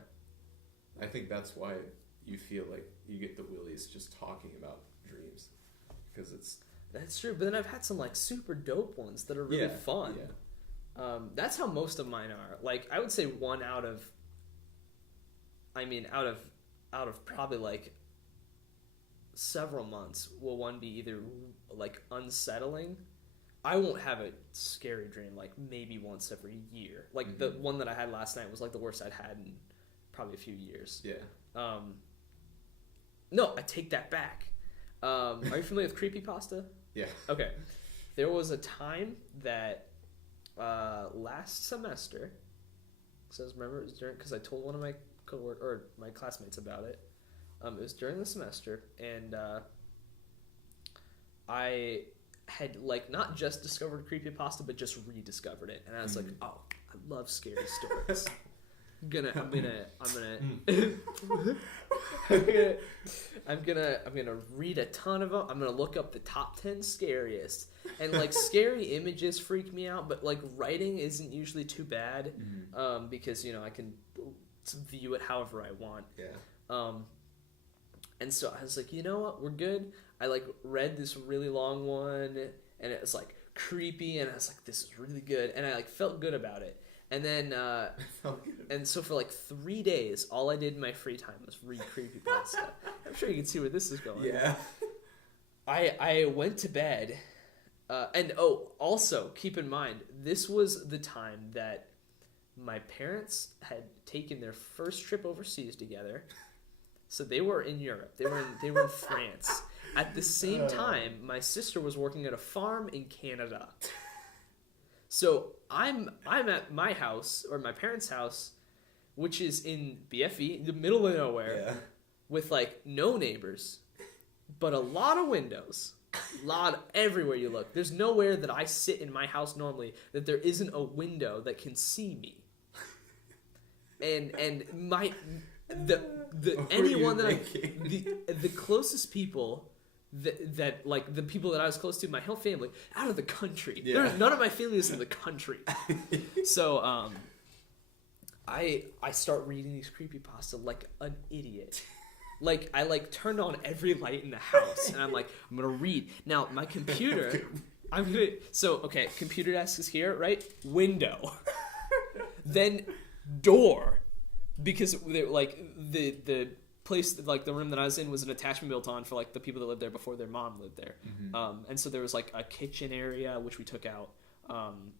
I think that's why you feel like you get the willies just talking about dreams, because that's true. But then I've had some like super dope ones that are really fun. Yeah. That's how most of mine are. Like I would say one out of probably like several months will one be either like unsettling. I won't have a scary dream like maybe once every year. Like the one that I had last night was like the worst I'd had in probably a few years. Yeah. No, I take that back. Are you familiar with creepypasta? Yeah. Okay. There was a time that last semester, remember it was during, because I told one of my my classmates about it. It was during the semester, and I had like not just discovered creepypasta, but just rediscovered it, and I was like, oh, I love scary stories. I'm gonna read a ton of them. I'm gonna look up the top 10 scariest, and like scary images freak me out, but like writing isn't usually too bad, because I can view it however I want. Yeah. And so I was like, you know what, we're good. I like read this really long one, and it was like creepy, and I was like, this is really good, and I like felt good about it. And then, and so for like 3 days, all I did in my free time was read creepypasta. I'm sure you can see where this is going. Yeah. I went to bed, and also keep in mind, this was the time that my parents had taken their first trip overseas together. So they were in Europe. They were in France. At the same time, my sister was working at a farm in Canada. So I'm at my house, or my parents' house, which is in BFE, the middle of nowhere, with like no neighbors, but a lot of windows, everywhere you look. There's nowhere that I sit in my house normally that there isn't a window that can see me. And anyone that the closest people. That like the people that I was close to, my whole family, out of the country. Yeah. None of my family is in the country. So I start reading these creepypasta like an idiot. Like I like turned on every light in the house, and I'm like, I'm gonna read. Now my computer, computer desk is here, right? Window, then door, because like the place, like the room that I was in was an attachment built on for like the people that lived there before their mom lived there. And so there was like a kitchen area, which we took out,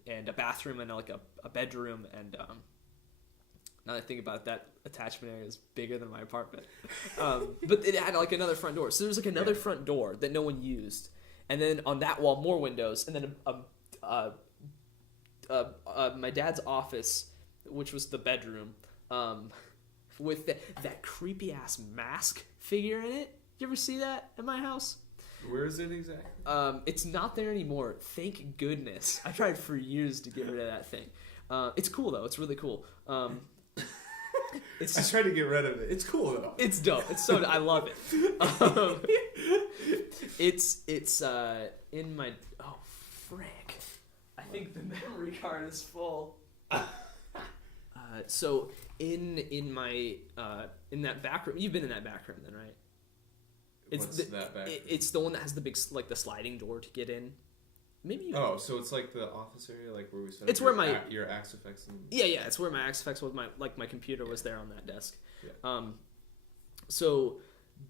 and a bathroom, and like a bedroom, and Now that I think about it, that attachment area is bigger than my apartment. But it had like another front door. So there was like another front door that no one used. And then on that wall, more windows. And then my dad's office, which was the bedroom, with that creepy ass mask figure in it. You ever see that at my house? Where is it exactly? It's not there anymore. Thank goodness. I tried for years to get rid of that thing. It's cool though. It's really cool. I tried to get rid of it. It's cool though. It's dope. It's so I love it. It's in my frick. I think the memory card is full. So in my in that back room, you've been in that back room then, right? What's that back room? It's the one that has the big like the sliding door to get in. Maybe. So it's like the office area, like where we set. It's where your Axifex. Yeah, it's where my Axifex was. My computer was there on that desk. Yeah. So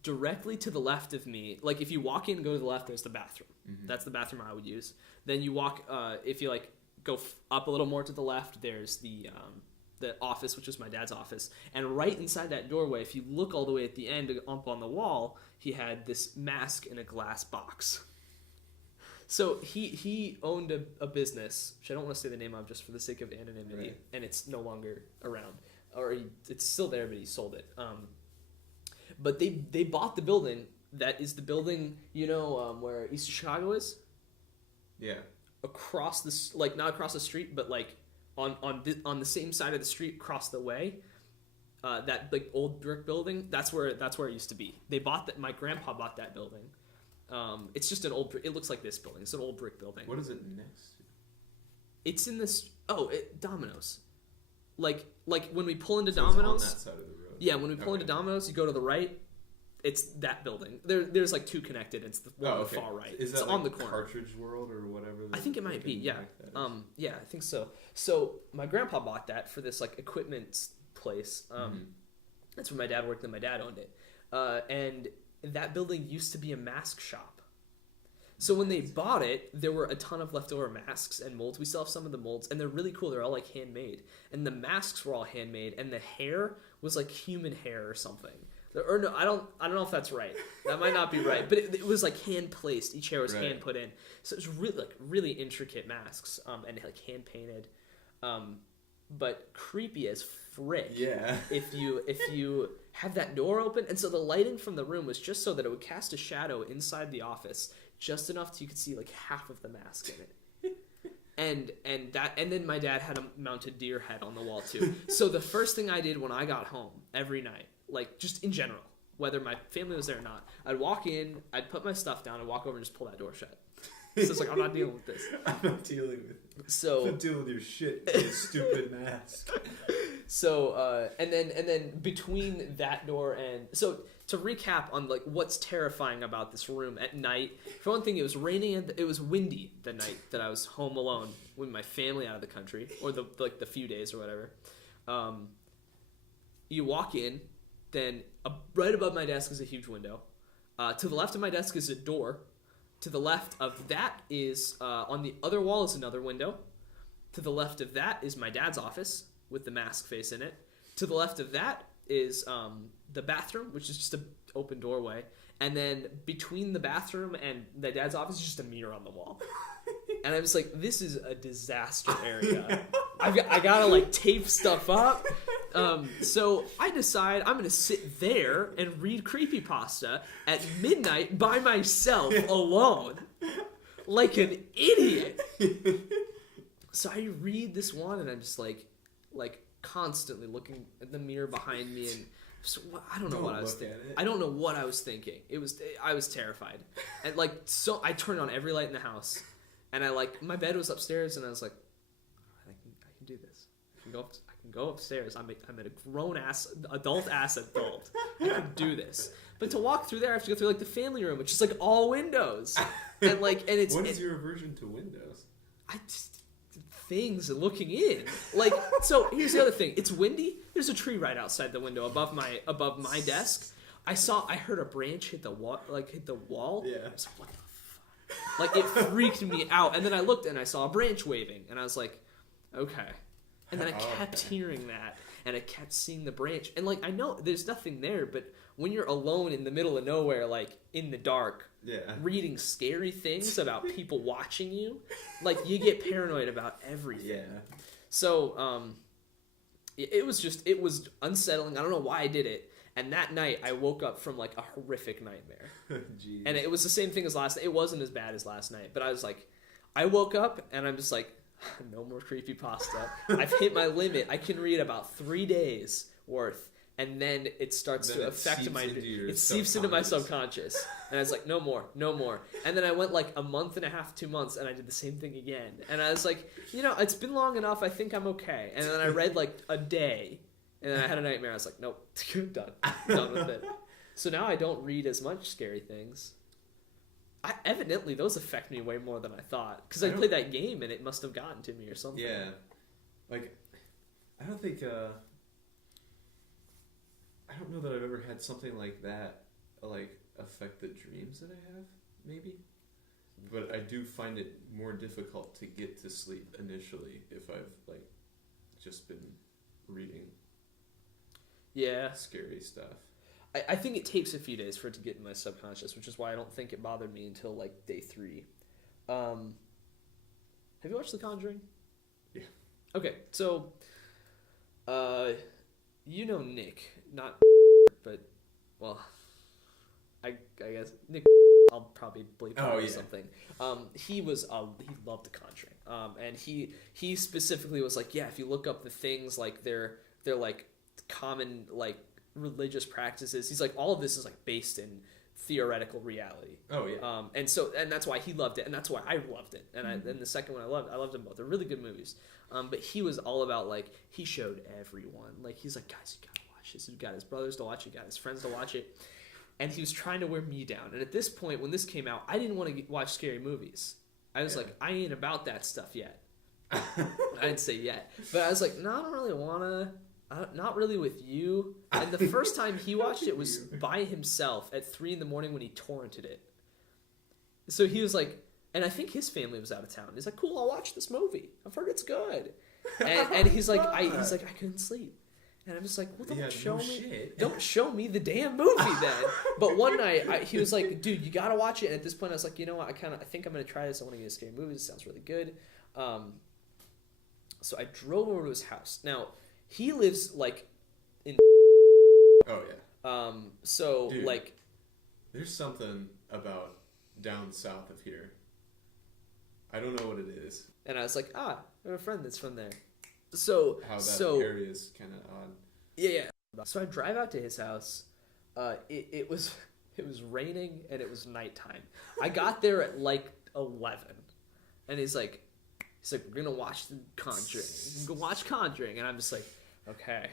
directly to the left of me, like if you walk in and go to the left, there's the bathroom. Mm-hmm. That's the bathroom I would use. Then you walk, if you like go up a little more to the left, there's the office, which is my dad's office. And right inside that doorway, if you look all the way at the end up on the wall, he had this mask in a glass box. So he owned a business, which I don't want to say the name of just for the sake of anonymity, right. And it's no longer around. Or it's still there, but he sold it. But they bought the building. That is the building, where East Chicago is? Yeah. Across not across the street, but like on the same side of the street across the way. That like old brick building, that's where it used to be. They bought that. My grandpa bought that building. It's just an old. It looks like this building. It's an old brick building. What is it next to? It's in this. Domino's. Like when we pull into So Domino's. it's on that side of the road. Yeah, when we pull into Domino's, you go to the right. It's that building. There's like two connected. It's the one on the far right. Is that it's like on the corner. Cartridge World or whatever? I think it might be. Yeah. Yeah, I think so. So my grandpa bought that for this like equipment place. That's where my dad worked, and my dad owned it. And that building used to be a mask shop. So when they bought it, there were a ton of leftover masks and molds. We still have some of the molds, and they're really cool. They're all like handmade, and the masks were all handmade, and the hair was like human hair or something. Or no, I don't know if that's right. That might not be right, but it was like hand placed. Each hair was hand put in, so it was really intricate masks, and like hand painted, but creepy as frick. Yeah. If you have that door open, and so the lighting from the room was just so that it would cast a shadow inside the office, just enough so you could see like half of the mask in it. And then my dad had a mounted deer head on the wall too. So the first thing I did when I got home every night, like just in general, whether my family was there or not, I'd walk in, I'd put my stuff down, and walk over and just pull that door shut. So it's like, I'm not dealing with this. I'm not dealing with it. So I'm not dealing with your shit, you stupid mask. So and then between that door and so to recap on like what's terrifying about this room at night. For one thing, it was raining and it was windy the night that I was home alone with my family out of the country, or the few days or whatever. You walk in, then right above my desk is a huge window. To the left of my desk is a door. To the left of that is on the other wall is another window. To the left of that is my dad's office with the mask face in it. To the left of that is the bathroom, which is just an open doorway. And then between the bathroom and the dad's office is just a mirror on the wall. And I was like, this is a disaster area. I gotta like tape stuff up. So I decide I'm gonna sit there and read creepypasta at midnight by myself alone, like an idiot. So I read this one, and I'm just like constantly looking at the mirror behind me, and so, I don't know what I was thinking. I don't know what I was thinking. I was terrified, and so I turned on every light in the house, and my bed was upstairs, and I was like, I can do this. I can go upstairs. I'm a grown ass adult. I can do this. But to walk through there, I have to go through like the family room, which is like all windows, and it's. What is your aversion to windows? Things looking in, so here's the other thing. It's windy. There's a tree right outside the window above my desk. I heard a branch hit the wall. Yeah. I was like, what the fuck? It freaked me out. And then I looked and I saw a branch waving, and I was like, okay. And then I kept hearing that, and I kept seeing the branch. And like I know there's nothing there, but when you're alone in the middle of nowhere, like in the dark, reading scary things about people watching you, like you get paranoid about everything. Yeah. So it was unsettling. I don't know why I did it. And that night, I woke up from, like, a horrific nightmare. Jeez. And it was the same thing as last night. It wasn't as bad as last night. But I was like, I woke up, and I'm just like, no more creepypasta. I've hit my limit. I can read about 3 days worth. And then it starts to affect my... It seeps into my subconscious. And I was like, no more. And then I went, like, a month and a half, 2 months, and I did the same thing again. And I was like, it's been long enough. I think I'm okay. And then I read, like, a day. And then I had a nightmare. I was like, nope, done with it. So now I don't read as much scary things. Evidently, those affect me way more than I thought. Because I played that game, and it must have gotten to me or something. Yeah. Like, I don't think... I don't know that I've ever had something like that, like, affect the dreams that I have, maybe. But I do find it more difficult to get to sleep initially if I've, like, just been reading... Yeah. Scary stuff. I think it takes a few days for it to get in my subconscious, which is why I don't think it bothered me until, like, day 3. Have you watched The Conjuring? Yeah. Okay, so, you know Nick, not but, well, I guess Nick, I'll probably bleep out or something. He loved The Conjuring. And he specifically was like, yeah, if you look up the things, like, they're like, common like religious practices, he's like all of this is like based in theoretical reality. And that's why he loved it, and that's why I loved it. And then the second one I loved them both. They're really good movies. But he was all about, like, he showed everyone, like, he's like, guys, you gotta watch this. He got his brothers to watch it, got his friends to watch it, and he was trying to wear me down. And at this point, when this came out, I didn't want to watch scary movies. I was like, I ain't about that stuff yet. I didn't say yet, but I was like, no, I don't really want to. Not really with you. And the first time he watched it was by himself at 3 a.m. when he torrented it. So he was like, and I think his family was out of town. He's like, cool, I'll watch this movie. I've heard it's good. And he's like, I couldn't sleep. And I'm just like, well, don't show me the damn movie then. But one night he was like, dude, you gotta watch it. And at this point I was like, you know what, I think I'm gonna try this. I want to get a scary movie. This sounds really good. So I drove over to his house. Now, he lives, like, in... Oh, yeah. So, dude, like... There's something about down south of here. I don't know what it is. And I was like, I have a friend that's from there. So... How that area is kind of odd. Yeah. So I drive out to his house. It was raining, and it was nighttime. I got there at, like, 11. And he's like, we're gonna watch The Conjuring. We're gonna watch Conjuring, and I'm just like, okay,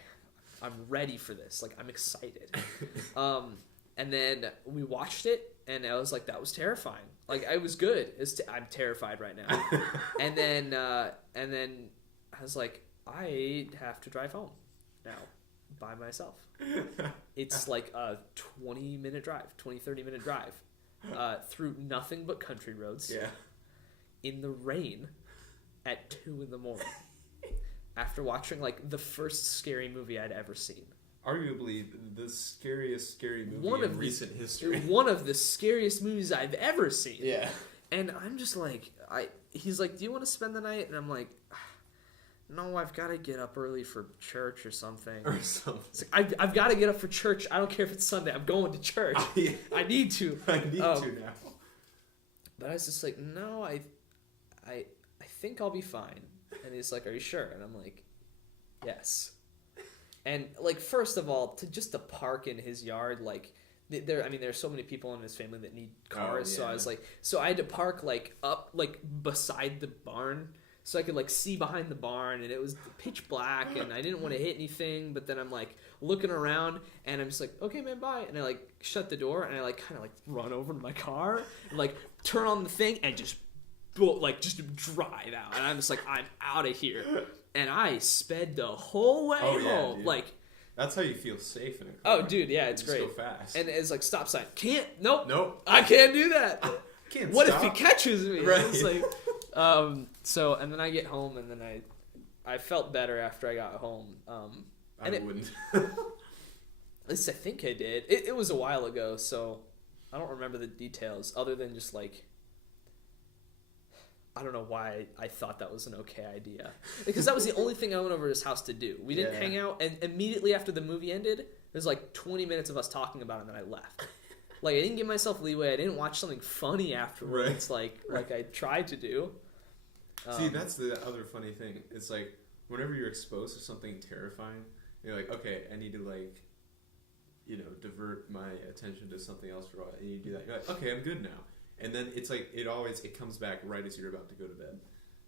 I'm ready for this. Like, I'm excited. And then we watched it, and I was like, that was terrifying. Like, I was good. I'm terrified right now. and then I was like, I have to drive home now by myself. It's like a 20-minute drive, 30-minute drive through nothing but country roads. Yeah. In the rain. At 2 a.m. after watching, like, the first scary movie I'd ever seen. Arguably the scariest scary movie in recent history. One of the scariest movies I've ever seen. Yeah. And I'm just like, he's like, do you want to spend the night? And I'm like, no, I've got to get up early for church or something. It's like, I've got to get up for church. I don't care if it's Sunday. I'm going to church. I need to. I need to now. But I was just like, no, I think I'll be fine. And he's like, are you sure? And I'm like, yes. And, like, first of all, to park in his yard, like, there's so many people in his family that need cars. So I was like, so I had to park, like, up, like, beside the barn so I could, like, see behind the barn, and it was pitch black, and I didn't want to hit anything. But then I'm, like, looking around, and I'm just like, okay, man, bye. And I, like, shut the door, and I, like, kind of, like, run over to my car and, like, turn on the thing and just drive out. And I'm just like, I'm out of here. And I sped the whole way home. Dude. Like, that's how you feel safe in a car. Oh, dude, yeah, it's great. Go fast. And it's like, stop sign. Nope. I can't do that. What stop? if he catches me? Right. It's like, so, and then I get home, and then I felt better after I got home. I wouldn't. At least I think I did. It was a while ago, so I don't remember the details other than just like, I don't know why I thought that was an okay idea. Because that was the only thing I went over to his house to do. We didn't hang out, and immediately after the movie ended, there's like 20 minutes of us talking about it, and then I left. Like, I didn't give myself leeway. I didn't watch something funny afterwards, like I tried to do. See, that's the other funny thing. It's like, whenever you're exposed to something terrifying, you're like, okay, I need to, like, you know, divert my attention to something else for a while. And you do that. You're like, okay, I'm good now. And then it's like, it comes back right as you're about to go to bed.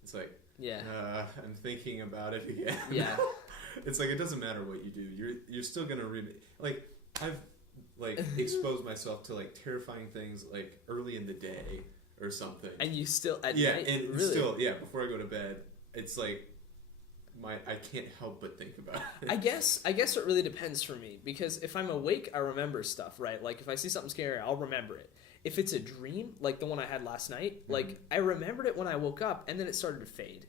It's like, I'm thinking about it again. Yeah. It's like, it doesn't matter what you do. You're still going to like, I've, like, exposed myself to, like, terrifying things, like, early in the day or something. And you still, at night? And really? Still, before I go to bed, it's like, I can't help but think about it. I guess it really depends for me, because if I'm awake, I remember stuff, right? Like, if I see something scary, I'll remember it. If it's a dream, like the one I had last night, like, I remembered it when I woke up, and then it started to fade.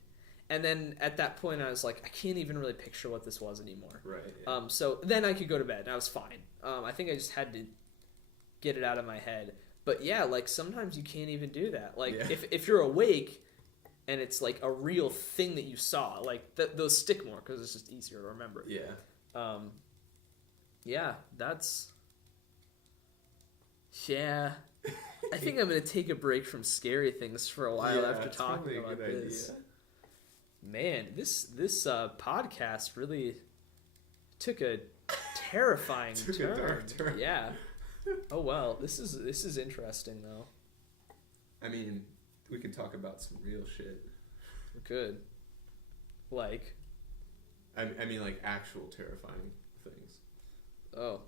And then at that point, I was like, I can't even really picture what this was anymore. Right. Yeah. So then I could go to bed, and I was fine. I think I just had to get it out of my head. But yeah, like, sometimes you can't even do that. Like, if you're awake and it's like a real thing that you saw, like, those stick more because it's just easier to remember. Yeah. Yeah, that's... Yeah. I think I'm going to take a break from scary things for a while after talking about this. Idea. Man, this podcast really took a terrifying turn. A dark turn. Yeah. Oh well, this is interesting though. I mean, we can talk about some real shit. Good. Like. I mean, like, actual terrifying things. Oh.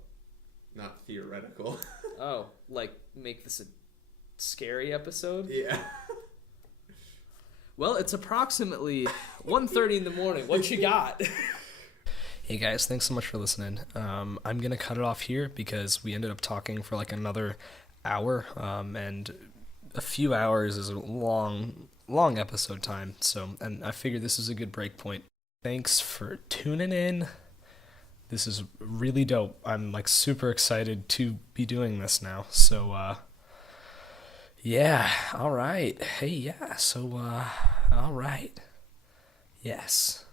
Not theoretical. Oh, like, make this a scary episode? Yeah. Well, it's approximately 1:30 in the morning. What you got? Hey guys, thanks so much for listening. I'm going to cut it off here because we ended up talking for like another hour, and a few hours is a long episode time. So, and I figured this is a good break point. Thanks for tuning in. This is really dope. I'm like super excited to be doing this now. So, yeah, all right. Hey, yeah, so, all right. Yes.